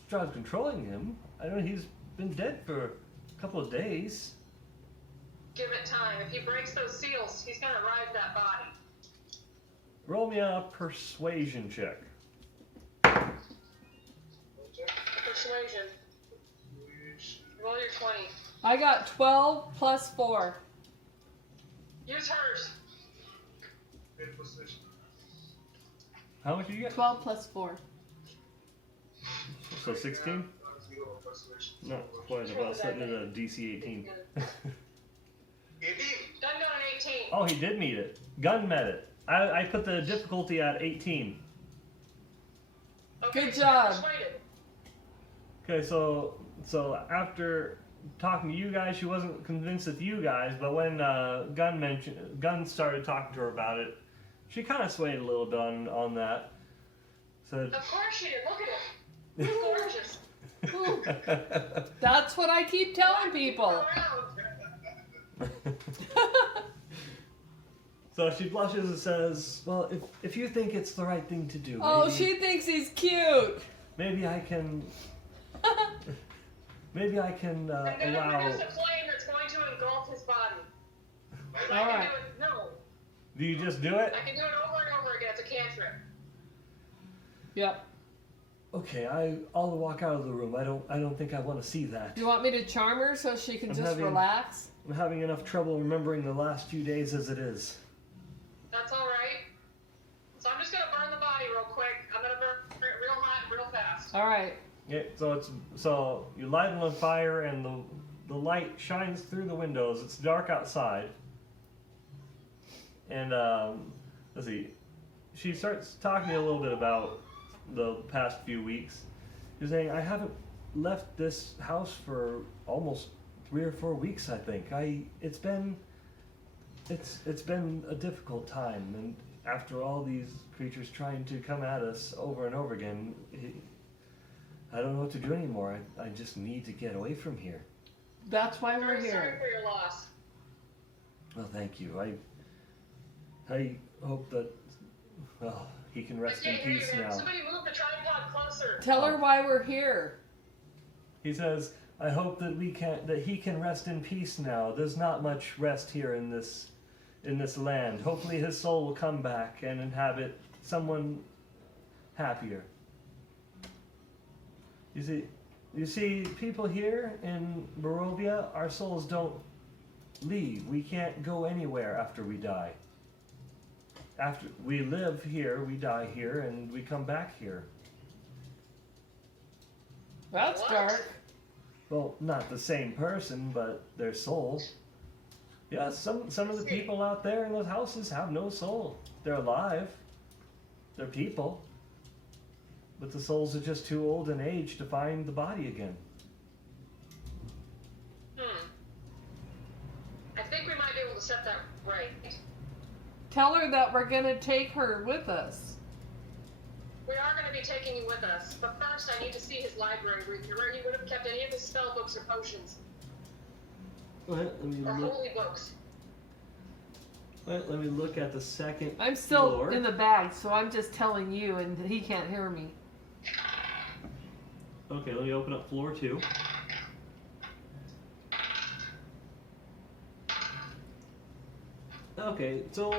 Strahd's controlling him. I know he's been dead for a couple of days. Give it time. If he breaks those seals, he's gonna rise that body. Roll me a persuasion check. Persuasion. Roll your 20. I got 12 plus 4. Use hers. How much did you get? 12 plus 4. So 16? Zero persuasion. Not quite. About setting it at DC 18. 18. Gun got an 18. Oh, he did meet it. Gun met it. I put the difficulty at 18. Okay, Good so job. persuaded. Okay, so after talking to you guys, she wasn't convinced with you guys, but when Gun started talking to her about it, she kind of swayed a little bit on that. Said, Of course she did. Look at him. He's gorgeous. That's what I keep telling people. Around. so she blushes and says, "Well, if you think it's the right thing to do, Oh, maybe, she thinks he's cute. maybe I can." Maybe I can I'm going to allow. produce a flame that's going to engulf his body. I All can right. do it. No. Do you just do it? I can do it over and over again. It's a cantrip. Yep. Okay, I'll walk out of the room. I don't think I want to see that. You want me to charm her so she can I'm just having- relax? I'm having enough trouble remembering the last few days as it is. That's all right. So I'm just going to burn the body real quick. I'm going to burn it real hot and real fast. All right. Yeah, so you light it on fire and the light shines through the windows. It's dark outside. And let's see. She starts talking a little bit about the past few weeks. She's saying, I haven't left this house for almost 3 or 4 weeks, I think. It's been a difficult time, and after all these creatures trying to come at us over and over again, I don't know what to do anymore. I just need to get away from here. That's why we're Very sorry here. for your loss. Well, thank you. I hope that he can I rest in can't hear you, peace man. now. Somebody move the tripod closer. Tell her why we're here. He says, I hope that he can rest in peace now. There's not much rest here in this land. Hopefully his soul will come back and inhabit someone happier. You see, people here in Barovia, our souls don't leave. We can't go anywhere after we die. After we live here, we die here, and we come back here. That's What? dark. Well, not the same person, but their soul. Yeah, some of the people out there in those houses have no soul. They're alive. They're people. But the souls are just too old in age to find the body again. I think we might be able to set that right. Tell her that we're gonna take her with us. We are going to be taking you with us, but first I need to see his library where he would have kept any of his spell books or potions Let me or look. holy books. Let me look at the second I'm still floor. in the bag, so I'm just telling you, and he can't hear me. Okay, let me open up floor 2. Okay, so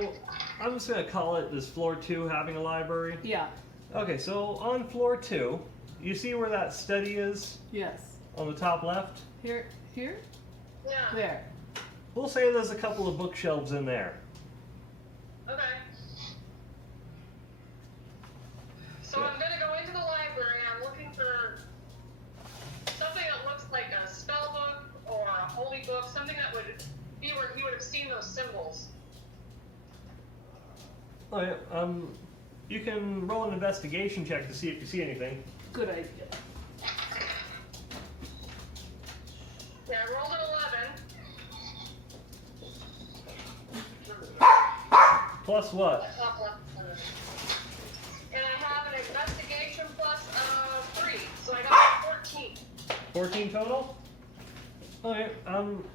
I'm just gonna call it this floor 2 having a library. Yeah. Okay, so on floor 2, you see where that study is Yes. on the top left? Here. Yeah. There. We'll say there's a couple of bookshelves in there. Okay. So I'm going to go into the library. I'm looking for something that looks like a spell book or a holy book, something that would be where he would have seen those symbols. Alright, you can roll an investigation check to see if you see anything. Good idea. Yeah, I rolled an 11. Plus what? Top left. And I have an investigation plus 3, so I got 14. 14 total? Alright,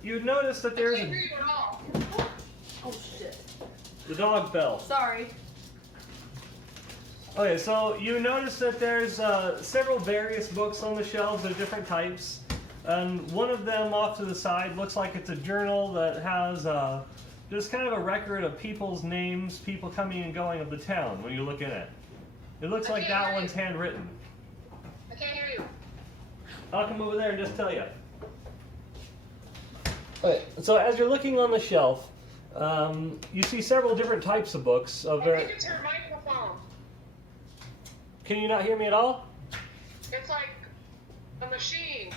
you notice that I there's can't hear you at all. Oh shit. the dog bell. Sorry. Okay, so you notice that there's several various books on the shelves of different types. And one of them off to the side looks like it's a journal that has just kind of a record of people's names, people coming and going of the town when you look in it. It looks I like can't that hear one's you. handwritten. I can't hear you. I'll come over there and just tell you. Okay, so as you're looking on the shelf, you see several different types of books. I think it's your microphone. Can you not hear me at all? It's like a machine.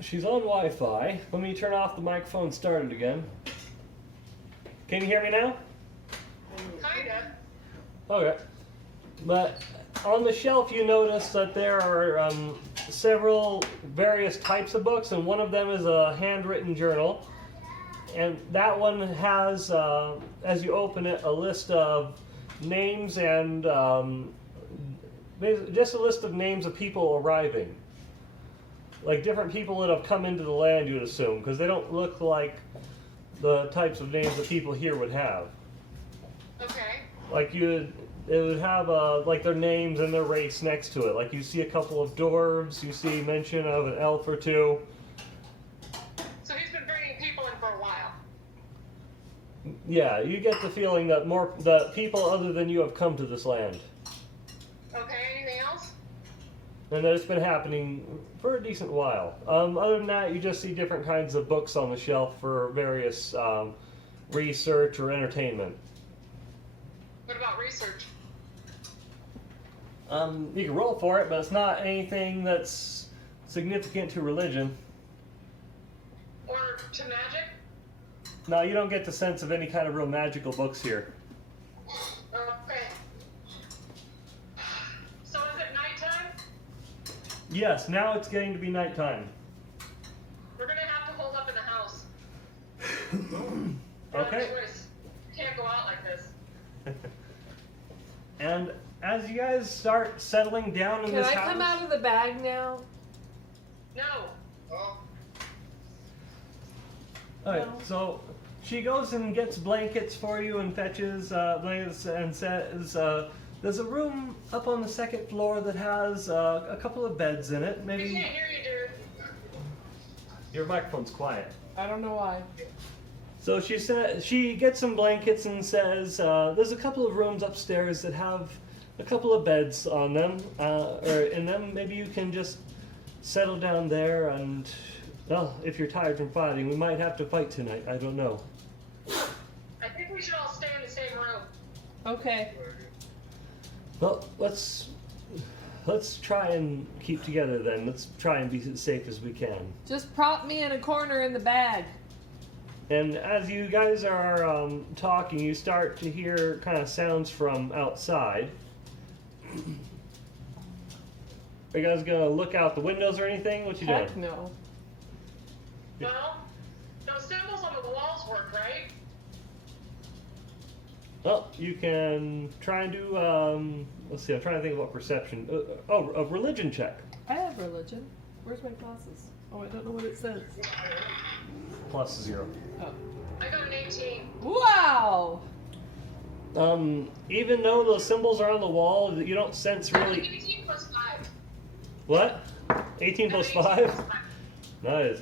She's on Wi-Fi. Let me turn off the microphone and start it again. Can you hear me now? Kinda. Okay. But on the shelf you notice that there are several various types of books, and one of them is a handwritten journal. And that one has, as you open it, a list of names and just a list of names of people arriving. Like different people that have come into the land, you'd assume, because they don't look like the types of names that people here would have. Okay. Like it would have like their names and their race next to it. Like you see a couple of dwarves, you see mention of an elf or two. So he's been bringing people in for a while. Yeah, you get the feeling that people other than you have come to this land. Okay, anything else? And that it's been happening for a decent while. Other than that, you just see different kinds of books on the shelf for various research or entertainment. What about research? You can roll for it, but it's not anything that's significant to religion. Or to magic? No, you don't get the sense of any kind of real magical books here. Okay. So is it nighttime? Yes, now it's getting to be nighttime. We're gonna have to hold up in the house. Okay. No choice. Can't go out like this. And as you guys start settling down in Can this I house... come out of the bag now? No. Oh, Alright, No. so she goes and gets blankets for you and fetches blankets and says, there's a room up on the second floor that has a couple of beds in it. We Maybe can't hear you, dude. your microphone's quiet. I don't know why. So she gets some blankets and says, there's a couple of rooms upstairs that have a couple of beds on them, or in them. Maybe you can just settle down there and, well, if you're tired from fighting, we might have to fight tonight. I don't know. I think we should all stay in the same room. Okay. Well, let's try and keep together then. Let's try and be as safe as we can. Just prop me in a corner in the bag. And as you guys are talking, you start to hear kind of sounds from outside. Are you guys gonna look out the windows or anything? What you doing? Heck no. Well, those symbols on the walls work, right? Well, you can try and do. Let's see. I'm trying to think of what perception. A religion check. I have religion. Where's my glasses? Oh, I don't know what it says. Plus 0. Oh. I got an 18. Wow! Even though those symbols are on the wall, you don't sense really. 18 plus 5. What? 18 plus 18 5? plus 5. Nice.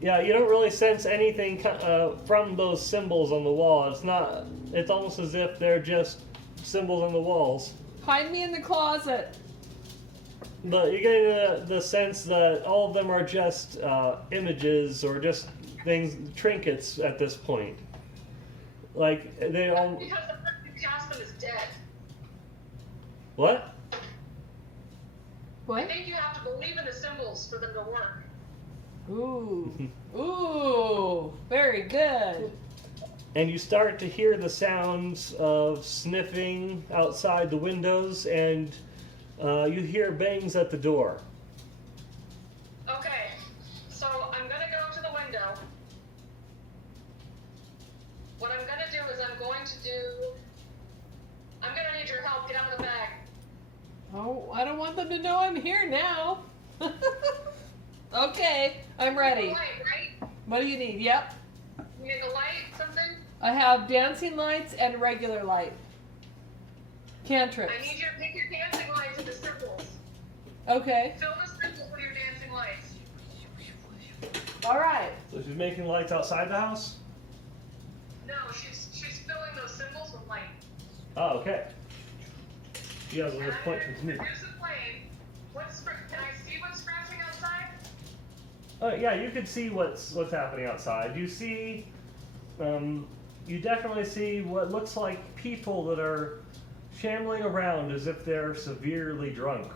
Yeah, you don't really sense anything from those symbols on the wall. It's not. It's almost as if they're just symbols on the walls. Hide me in the closet. But you're getting the sense that all of them are just images or just things, trinkets at this point. Like they all. Because the person who cast them is dead. What? I What? think you have to believe in the symbols for them to work. Ooh. Ooh. Very good. And you start to hear the sounds of sniffing outside the windows, and you hear bangs at the door. Okay, so I'm gonna go to the window. What I'm gonna do is I'm gonna need your help. Get out of the bag. Oh, I don't want them to know I'm here now. Okay, I'm ready. Light, right? What do you need? Yep. You need a light, something? I have dancing lights and regular light. Cantrips. I need you to pick your dancing lights and the symbols. Okay. Fill the symbols with your dancing lights. All right. So she's making lights outside the house? No, she's filling those symbols with light. Oh, okay. You guys will And just I'm point gonna to me. produce a flame. Can I see what's scratching outside? Yeah, you could see what's happening outside. You see you definitely see what looks like people that are shambling around as if they're severely drunk,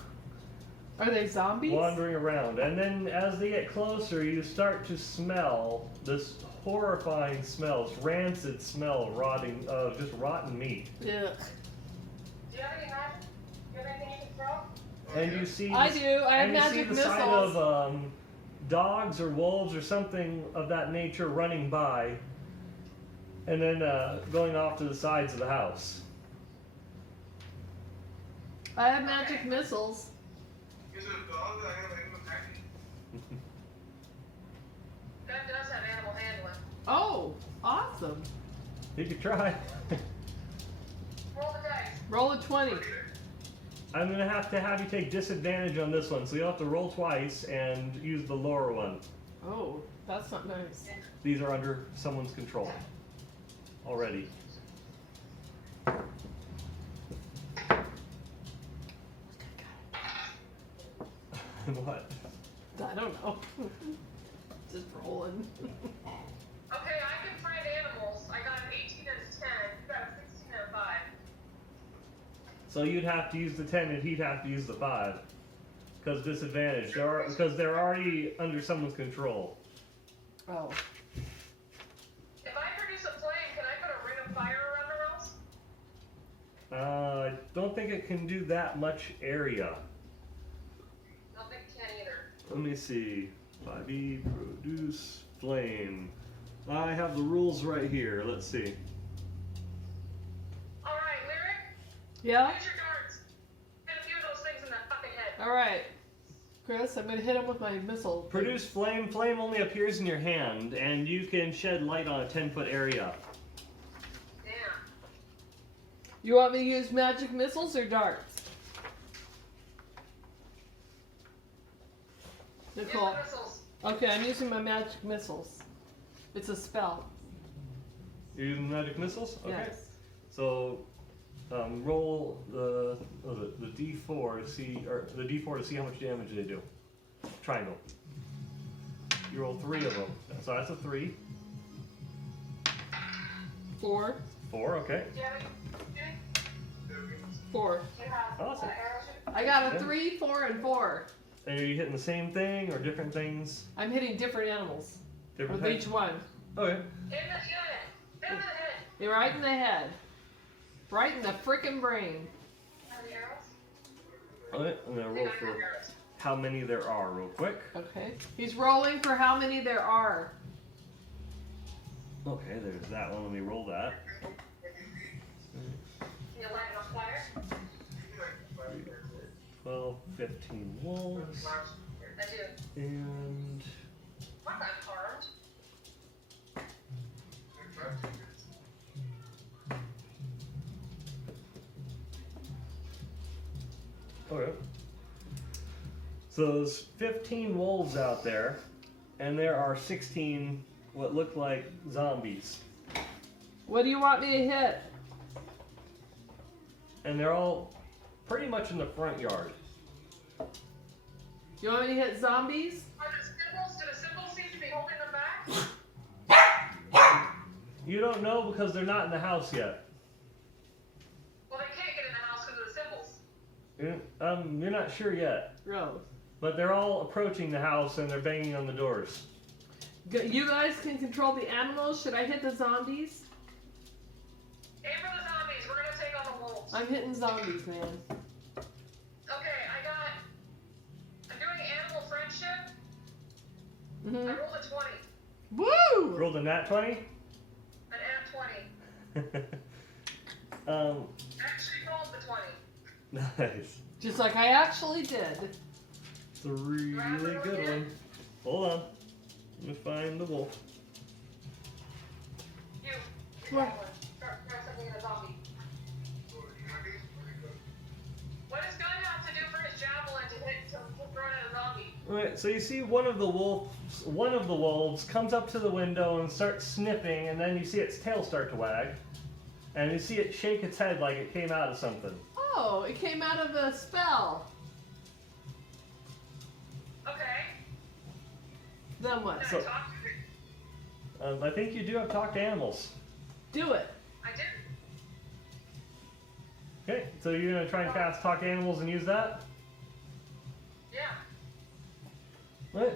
Are they zombies? wandering around. And then as they get closer, you start to smell this horrifying smell, this rancid smell of rotting, just rotten meat. Ugh. Do you have any magic? Do you have anything you can throw? And you see I do. I have and you see magic the missiles. sight of dogs or wolves or something of that nature running by, and then going off to the sides of the house. I have magic missiles. Is it a dog? I have animal handling. That does have animal handling. Oh, awesome. You could try. Roll the dice. Roll a 20. I'm gonna have you take disadvantage on this one, so you'll have to roll twice and use the lower one. Oh, that's not nice. These are under someone's control already. What? I don't know. Just rolling. Okay, I can find animals. I got an 18 and a 10. You got a 16 and a 5. So you'd have to use the 10 and he'd have to use the 5. Because disadvantage. Because they're already under someone's control. Oh. If I produce a flame, can I put a ring of fire around the house? I don't think it can do that much area. I don't think it can either. Let me see. 5e, produce, flame. I have the rules right here. Let's see. Alright, Lyric, Yeah? use your darts. Hit a few of those things in the fucking head. Alright. Chris, I'm gonna hit him with my missile. Produce flame. Flame only appears in your hand, and you can shed light on a 10-foot area. Damn. You want me to use magic missiles or darts? Use Nicole. the missiles. Okay, I'm using my magic missiles. It's a spell. You're using magic missiles? Okay. Yes. So, roll the D4 to see, or the D4 to see how much damage they do. Triangle. You roll 3 of them. So that's a 3. 4. 4. Okay. Do you have any? 4. Do you have Awesome. arrow shoot? I got a Yeah. 3, 4, and 4. And are you hitting the same thing or different things? I'm hitting different animals Different with types? each one. Okay. In the head. In the head. You're right in the head. Right in the frickin' brain. Have the arrows? Okay. I'm gonna I roll think I have for arrows. how many there are real quick. Okay. He's rolling for how many there are. Okay, there's that one. Let me roll that. You light it on fire? 12, 15 wolves, I do. and I'm not harmed. okay. So there's 15 wolves out there, and there are 16 what look like zombies, What do you want me to hit? and they're all pretty much in the front yard. You want me to hit zombies? Are the symbols? Do the symbols seem to be holding them back? You don't know because they're not in the house yet. Well, they can't get in the house because of the symbols. You're not sure yet, Rose. but they're all approaching the house and they're banging on the doors. You guys can control the animals. Should I hit the zombies? Aim for the zombies. We're gonna take on the wolves. I'm hitting zombies, man. Okay, I'm doing animal friendship. I hmm rolled a 20. Woo! Rolled a nat 20. An at 20. Actually rolled the 20. Nice. Just like I actually did. It's a really good one. Hold on. Let me find the wolf. You. What? Start something in a zombie. What does Gunn have to do for his javelin to throw it at a zombie? Alright, so you see one of the wolves comes up to the window and starts sniffing, and then you see its tail start to wag. And you see it shake its head like it came out of something. Oh, it came out of a spell. Okay. Then what? Can So- I talk to it? I think you do have talk to animals. Do Do it. I did. Okay, so you're gonna try and cast Talk to Animals and use that? Yeah. Right.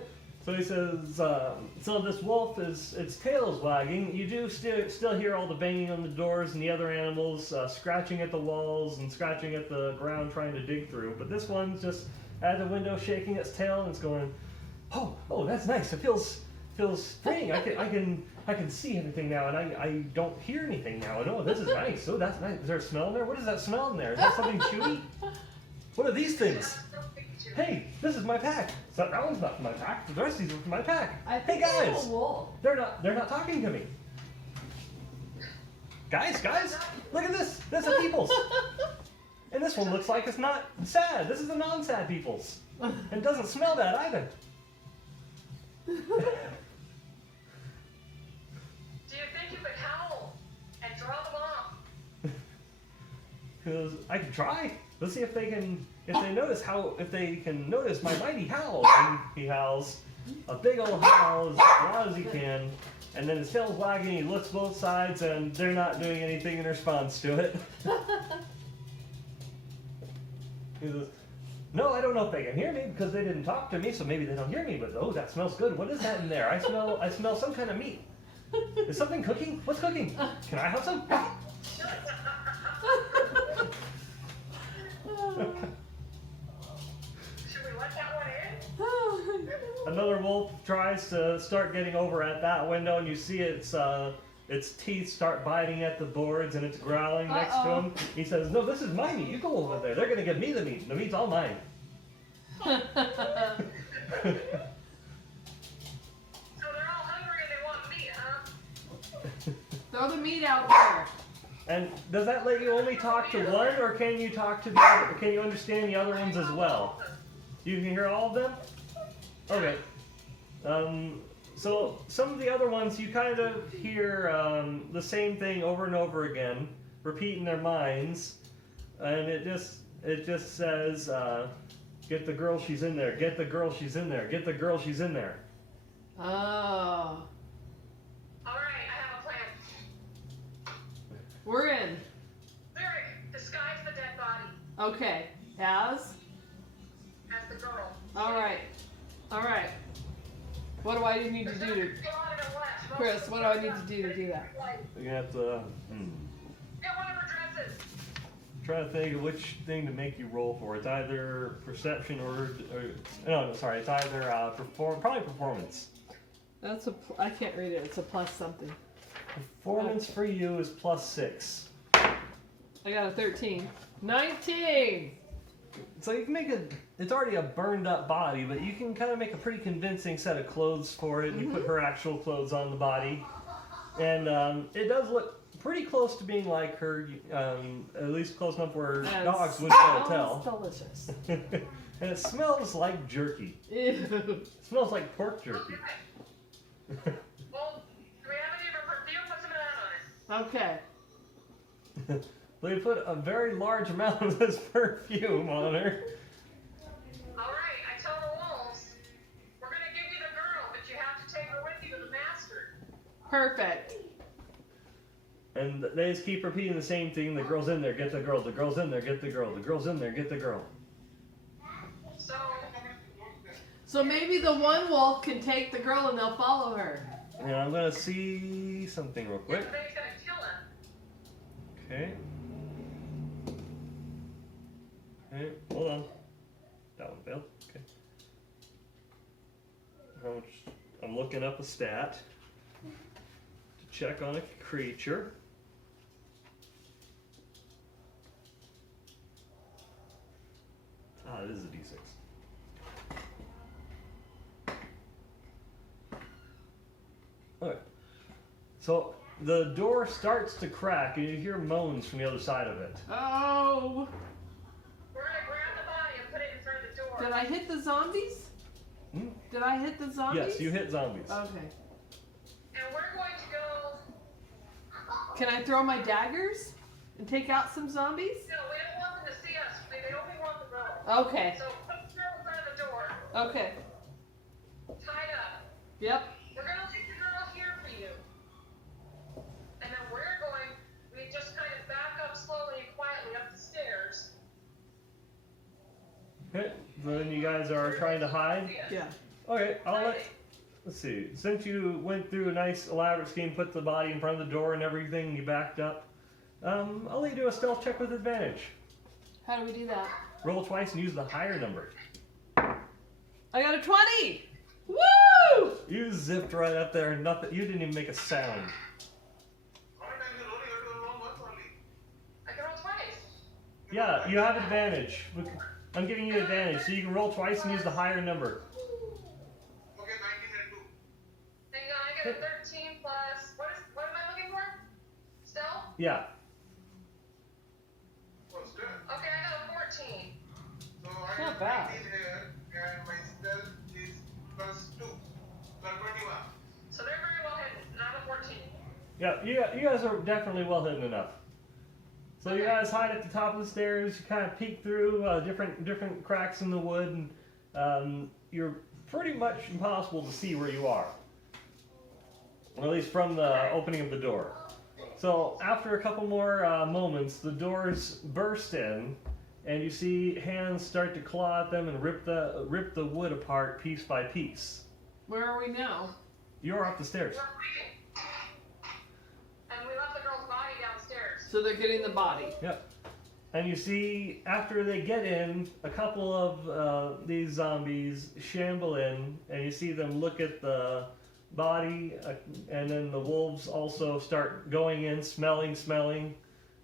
So he says, so this wolf its tail is wagging. You do still hear all the banging on the doors and the other animals scratching at the walls and scratching at the ground trying to dig through. But this one's just at the window shaking its tail and it's going, oh, that's nice. It feels freeing. I can see everything now and I don't hear anything now. And oh, this is nice. Oh, that's nice. Is there a smell in there? What is that smell in there? Is that something chewy? What are these things? Hey, this is my pack. So that one's not my pack. The rest of these are my pack. Hey guys, A wolf. they're not talking to me. Guys, look at this. This is people's. And this one looks like it's not sad. This is a non-sad people's. And it doesn't smell bad either. Do you think you could howl and draw them off? Because I can try. Let's see if they can notice my mighty howl. And he howls a big old howl as loud as he can, and then his tail's wagging. He looks both sides, and they're not doing anything in response to it. He says, "No, I don't know if they can hear me because they didn't talk to me, so maybe they don't hear me. But oh, that smells good. What is that in there? I smell some kind of meat. Is something cooking? What's cooking? Can I have some?" Should we let that one in? Another wolf tries to start getting over at that window, and you see its teeth start biting at the boards, and it's growling next to him. He says, "No, this is my meat. You go over there. They're gonna give me the meat. The meat's all mine." So they're all hungry and they want meat, huh? Throw the meat out there. And does that let you only talk to one, or can you talk to the other? Can you understand the other ones as well? You can hear all of them? Okay. So some of the other ones you kind of hear the same thing over and over again, repeat in their minds, and it just says, "Get the girl, she's in there. Get the girl, she's in there. Get the girl, she's in there." Oh. All right, I have a plan. We're in. Lyric, disguise the dead body Okay. As? as the girl. All right. What do I need to do Chris, what do I need to do that? You have to Get one of her dresses. try to think of which thing to make you roll for. It's either perception or no, sorry. It's either probably performance. I can't read it. It's a plus something. Performance for you is +6. I got a 13. 19! So you can make it's already a burned up body, but you can kind of make a pretty convincing set of clothes for it. You put her actual clothes on the body. And it does look pretty close to being like her, at least close enough where dogs would be able to tell. Delicious. And it smells like jerky. Ew. It smells like pork jerky. Okay. Well, do we have any of her perfume? Put some of that on it. Okay. They put a very large amount of this perfume on her. All right, I tell the wolves, we're going to give you the girl, but you have to take her with you to the master. Perfect. And they just keep repeating the same thing. The girl's in there, get the girl. The girl's in there, get the girl. The girl's in there, get the girl. So maybe the one wolf can take the girl and they'll follow her. And I'm going to see something real quick. Everybody's going to kill him. Okay. Okay, hold on. That one failed. Okay. I'm looking up a stat to check on a creature. It is a D6. Okay. So the door starts to crack and you hear moans from the other side of it. Oh! We're going to grab the body and put it in front of the door. Did I hit the zombies? Hmm? Did I hit the zombies? Yes, you hit zombies. Okay. And we're going to go... Can I throw my daggers and take out some zombies? No, we don't want them to see us. They only want the girl. Okay. So put the girl in front of the door, Okay. tied up. Yep. We're going to leave the girl here for you. And then we're going Then you guys are trying to hide? Yeah. Okay, let's see. Since you went through a nice elaborate scheme, put the body in front of the door and everything, you backed up. I'll let you do a stealth check with advantage. How do we do that? Roll twice and use the higher number. I got a 20! Woo! You zipped right up there and nothing. You didn't even make a sound. How many times you roll? You have to roll once only. I can roll twice. Yeah, you have advantage. I'm giving you advantage, so you can roll twice and use the higher number. Okay, 19 and 2. Hang on, I get a 13 plus. What am I looking for? Stealth? Yeah. Oh, still. Okay, I got a 14. So I Not have bad. 19 here, and my stealth is plus 2. So 21. So they're very well hidden, and I'm a 14. Yeah, you guys are definitely well hidden enough. So you guys hide at the top of the stairs. You kind of peek through different cracks in the wood, and you're pretty much impossible to see where you are, or at least from the opening of the door. So after a couple more moments, the doors burst in, and you see hands start to claw at them and rip the wood apart piece by piece. Where are we now? You're up the stairs. We're waiting. And we left the girl's body downstairs. So they're getting the body. Yep. And you see, after they get in, a couple of these zombies shamble in, and you see them look at the body, and then the wolves also start going in, smelling,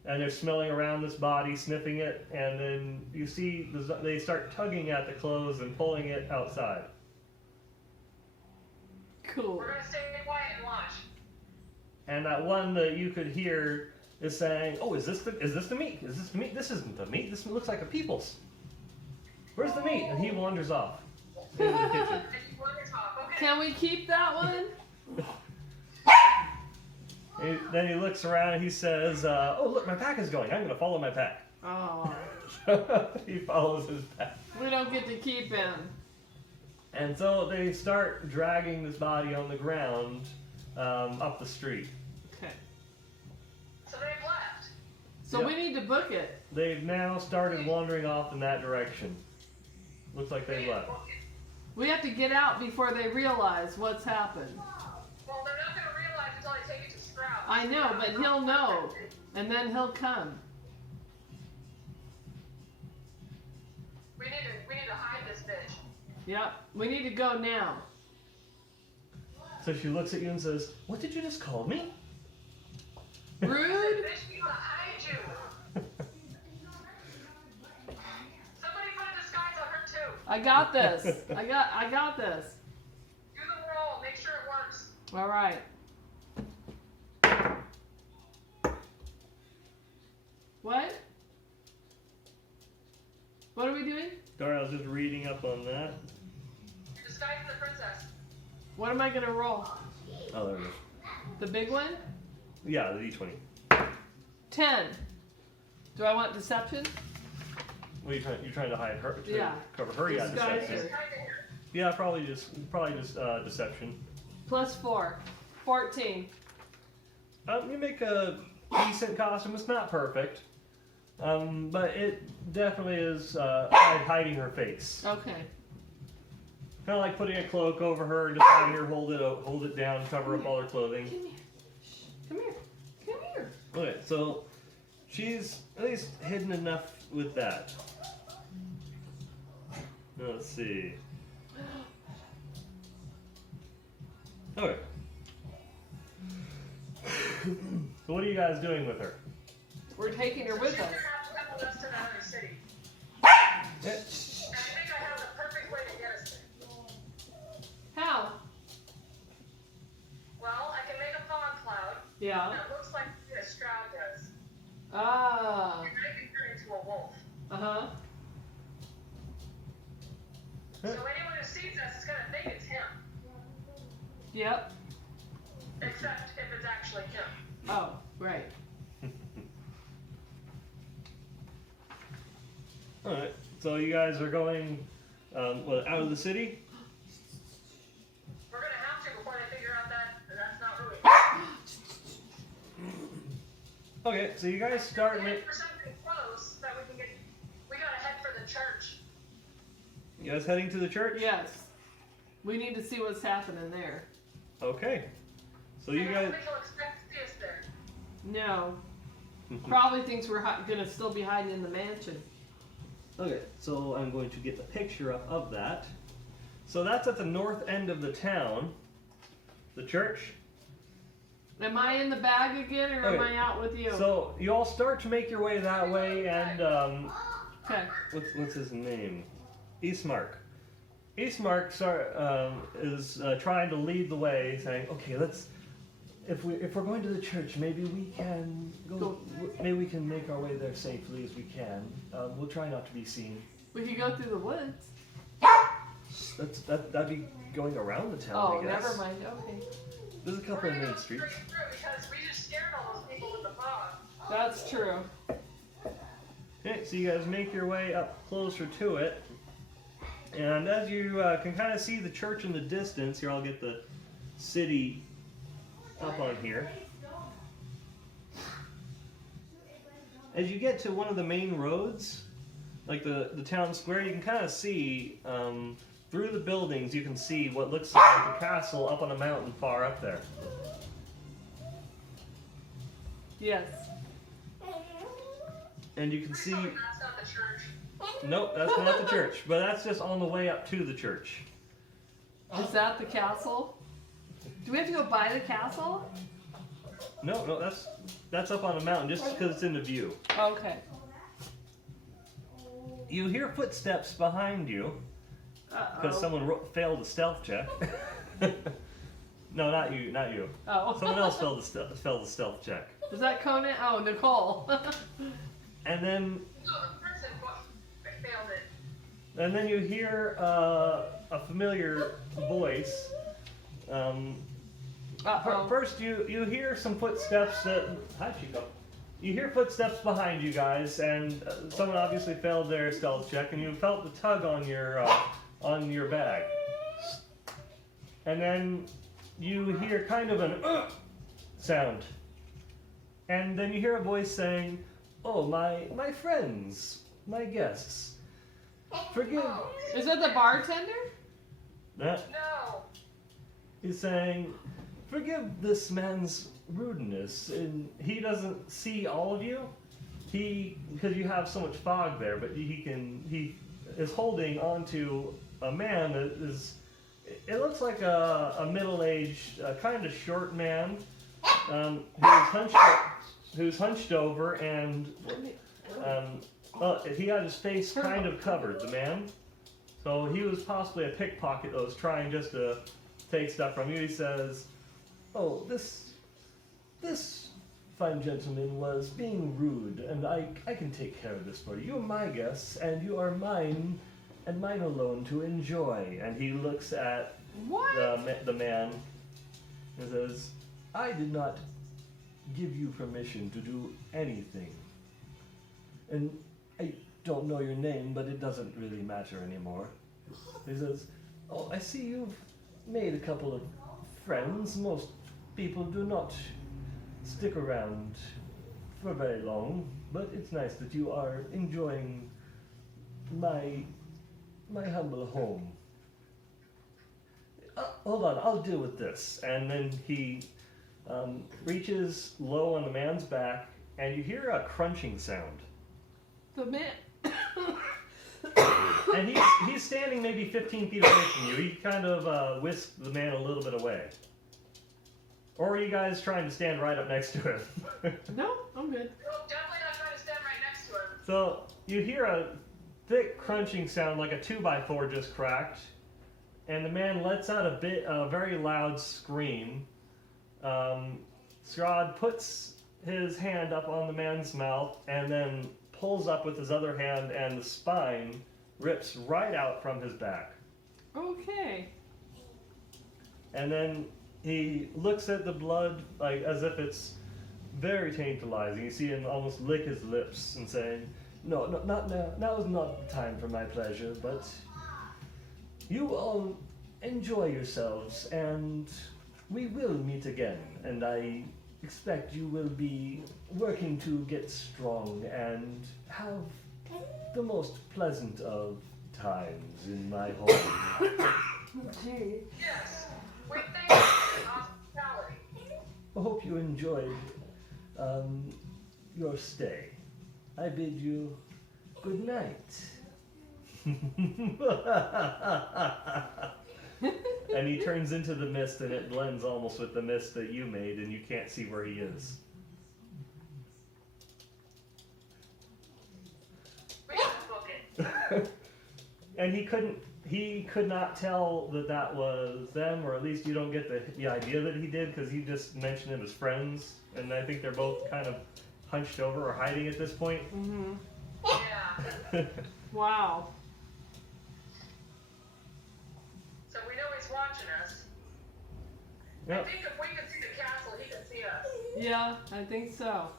and they're smelling around this body, sniffing it, and then you see they start tugging at the clothes and pulling it outside. Cool. We're gonna stay quiet and watch. And that one that you could hear is saying, "Oh, is this the meat? Is this the meat? This isn't the meat. This looks like a people's. Where's the meat?" And he wanders off into the kitchen. And you want to talk, okay? Can we keep that one? Then he looks around and he says, "Oh, look, my pack is going. I'm going to follow my pack." Oh. He follows his pack. We don't get to keep him. And so they start dragging this body on the ground up the street. Okay. So they've left. So Yep. we need to book it. They've now started wandering off in that direction. Looks like they left. We have to get out before they realize what's happened. Well, they're not gonna realize until I take it to Strahd. I know, but he'll know. And then he'll come. We need to hide this bitch. Yep. We need to go now. So she looks at you and says, "What did you just call me?" Rude. Bitch, we gotta hide you. Somebody put a disguise on her too. I got this. I got this. Do the roll. Make sure it works. All right. What? What are we doing? Sorry, I was just reading up on that. You're disguising the princess. What am I gonna roll? Oh, there it is. The big one? Yeah, the D20. 10. Do I want deception? Well, you're trying to hide her, to Yeah. cover her, yeah, Disguise deception. her. Disguising her. Yeah, probably just deception. Plus 4. 14. You make a decent costume. It's not perfect, but it definitely is hiding her face. Okay. Kind of like putting a cloak over her and just having her hold it down, cover up all her clothing. Come here. Shh. Come here. Come here. Okay, so she's at least hidden enough with that. Now, let's see. Okay. So what are you guys doing with her? We're taking her So with she's us. gonna have to come with us to another city. Yeah. And I think I have the perfect way to get us there. How? Well, I can make a fog cloud. Yeah. That looks like a Strahd does. Ah. And I can turn into a wolf. Uh-huh. So anyone who sees us is gonna think it's him. Yep. Except if it's actually him. Oh, right. Alright, so you guys are going out of the city? We're gonna have to before they figure out that's not Ruby. Okay, so you guys start Head for something close that we can get. We gotta head for the church. You guys heading to the church? Yes. We need to see what's happening there. Okay. So you I don't guys. think he'll expect to see us there. No. Probably thinks we're gonna still be hiding in the mansion. Okay, so I'm going to get the picture up of that. So that's at the north end of the town. The church. Am I in the bag again, or am Okay. I out with you? So you all start to make your way that way, and Okay. what's his name? Eastmark. Eastmark is trying to lead the way, saying, "Okay, let's. If we're going to the church, maybe we can go. Maybe we can make our way there safely as we can. We'll try not to be seen. We could go through the woods. That'd be going around the town. Oh, I guess. never mind. Okay. There's a couple We're of gonna main go streets. straight through because we just scared all those people with the fog. That's true. Okay, so you guys make your way up closer to it, and as you can kind of see the church in the distance, here I'll get the city up on here. As you get to one of the main roads, like the town square, you can kind of see through the buildings. You can see what looks like a castle up on a mountain far up there. Yes. And you can see. That's not the church. Nope, that's not the church, but that's just on the way up to the church. Is that the castle? Do we have to go by the castle? No, that's up on a mountain just because it's in the view. Okay. You hear footsteps behind you because Uh-oh. someone failed a stealth check. No, not you. Oh. Someone else failed the stealth check. Was that Conan? Oh, Nicole. And then No, the person failed it. you hear a familiar voice. Uh-oh. First, you hear some footsteps that. Hi, Chico. You hear footsteps behind you guys, and someone obviously failed their stealth check, and you felt the tug on your bag. And then you hear kind of an sound, and then you hear a voice saying, "Oh, my friends, my guests, forgive." Is that the bartender? That No. he's saying, "Forgive this man's rudeness, and he doesn't see all of you. Because you have so much fog there, but he is holding onto a man that is. It looks like a middle-aged, kind of short man, who's hunched over, and he had his face kind of covered. The man, so he was possibly a pickpocket that was trying just to take stuff from you." He says, "Oh, this fine gentleman was being rude, and I can take care of this for you. You're my guests, and you are mine, and mine alone to enjoy." And he looks at What? the man and says, "I did not give you permission to do anything. And I don't know your name, but it doesn't really matter anymore." He says, "Oh, I see you've made a couple of friends. Most people do not stick around for very long, but it's nice that you are enjoying my humble home. Hold on, I'll deal with this." And then he reaches low on the man's back, and you hear a crunching sound. The man. And he's standing maybe 15 feet away from you. He kind of whisked the man a little bit away. Or are you guys trying to stand right up next to him? No, I'm good. We're definitely not trying to stand right next to him. So you hear a thick crunching sound like a 2x4 just cracked, and the man lets out a very loud scream. Strahd puts his hand up on the man's mouth and then pulls up with his other hand, and the spine rips right out from his back. Okay. And then he looks at the blood like as if it's very tantalizing. You see him almost lick his lips and saying, "No, not now. Now is not the time for my pleasure, but you all enjoy yourselves, and we will meet again. And I expect you will be working to get strong and have the most pleasant of times in my home. Gee. Yes. We thank you for your hospitality. I hope you enjoyed your stay. I bid you good night. And he turns into the mist, and it blends almost with the mist that you made, and you can't see where he is. We didn't book it. And he could not tell that was them, or at least you don't get the idea that he did, because he just mentioned them as friends, and I think they're both kind of hunched over or hiding at this point. Mm-hmm. Yeah. Wow. So we know he's watching us. Yep. I think if we can see the castle, he can see us. Yeah, I think so.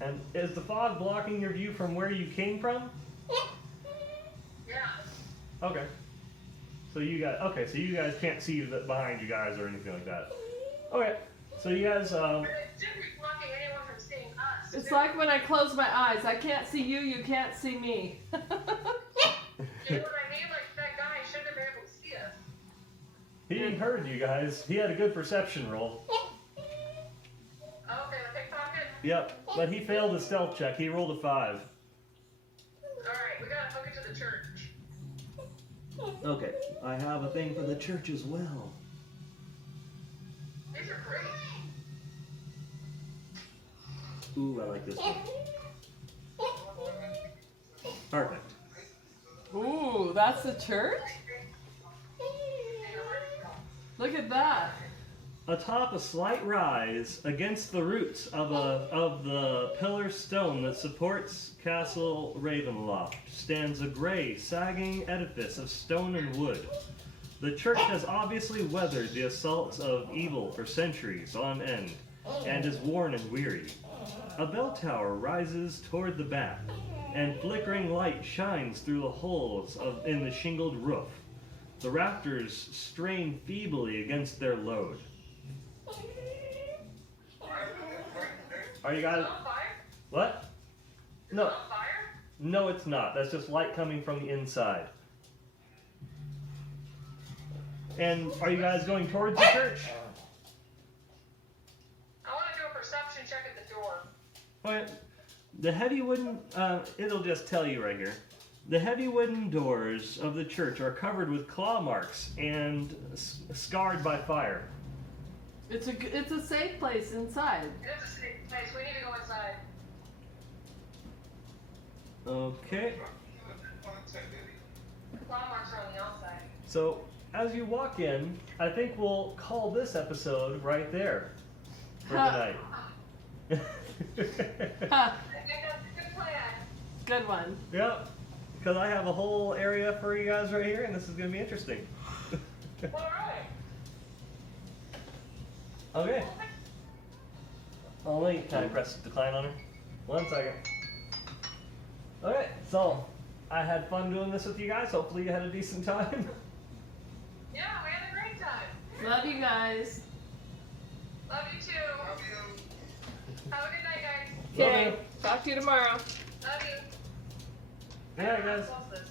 And is the fog blocking your view from where you came from? Yeah. Okay. So you guys can't see that behind you guys or anything like that. Okay. So you guys But it shouldn't be blocking anyone from seeing us. It's like when I close my eyes. I can't see you, you can't see me. You know what I mean? Like that guy shouldn't have been able to see us. he heard you guys. He had a good perception roll. Okay, the pickpocket? Yep. But he failed his stealth check. He rolled a 5. Alright, we gotta hook it to the church. Okay. I have a thing for the church as well. These are great. Ooh, I like this one. Perfect. Ooh, that's the church? Look at that. Atop a slight rise against the roots of the pillar stone that supports Castle Ravenloft stands a gray, sagging edifice of stone and wood. The church has obviously weathered the assaults of evil for centuries on end, and is worn and weary. A bell tower rises toward the back, and flickering light shines through the holes in the shingled roof. The rafters strain feebly against their load. Are you guys... Is it on fire? What? Is No. it on fire? No, it's not. That's just light coming from the inside. And are you guys going towards the church? I want to do a perception check at the door. Okay. The heavy wooden, it'll just tell you right here. The heavy wooden doors of the church are covered with claw marks and scarred by fire. It's a safe place inside. It is a safe place. We need to go inside. Okay. Claw marks are on the outside. So, as you walk in, I think we'll call this episode right there for tonight. Ha, I think that's a good plan. good one. Yep. Because I have a whole area for you guys right here, and this is going to be interesting. Alright. Okay. Only can I press decline on her? 1 second. Okay, so I had fun doing this with you guys. Hopefully you had a decent time. Yeah, we had a great time. Love you guys. Love you too. Love you. Have a good night, guys. Okay, talk to you tomorrow. Love you. Yeah, guys. Close this.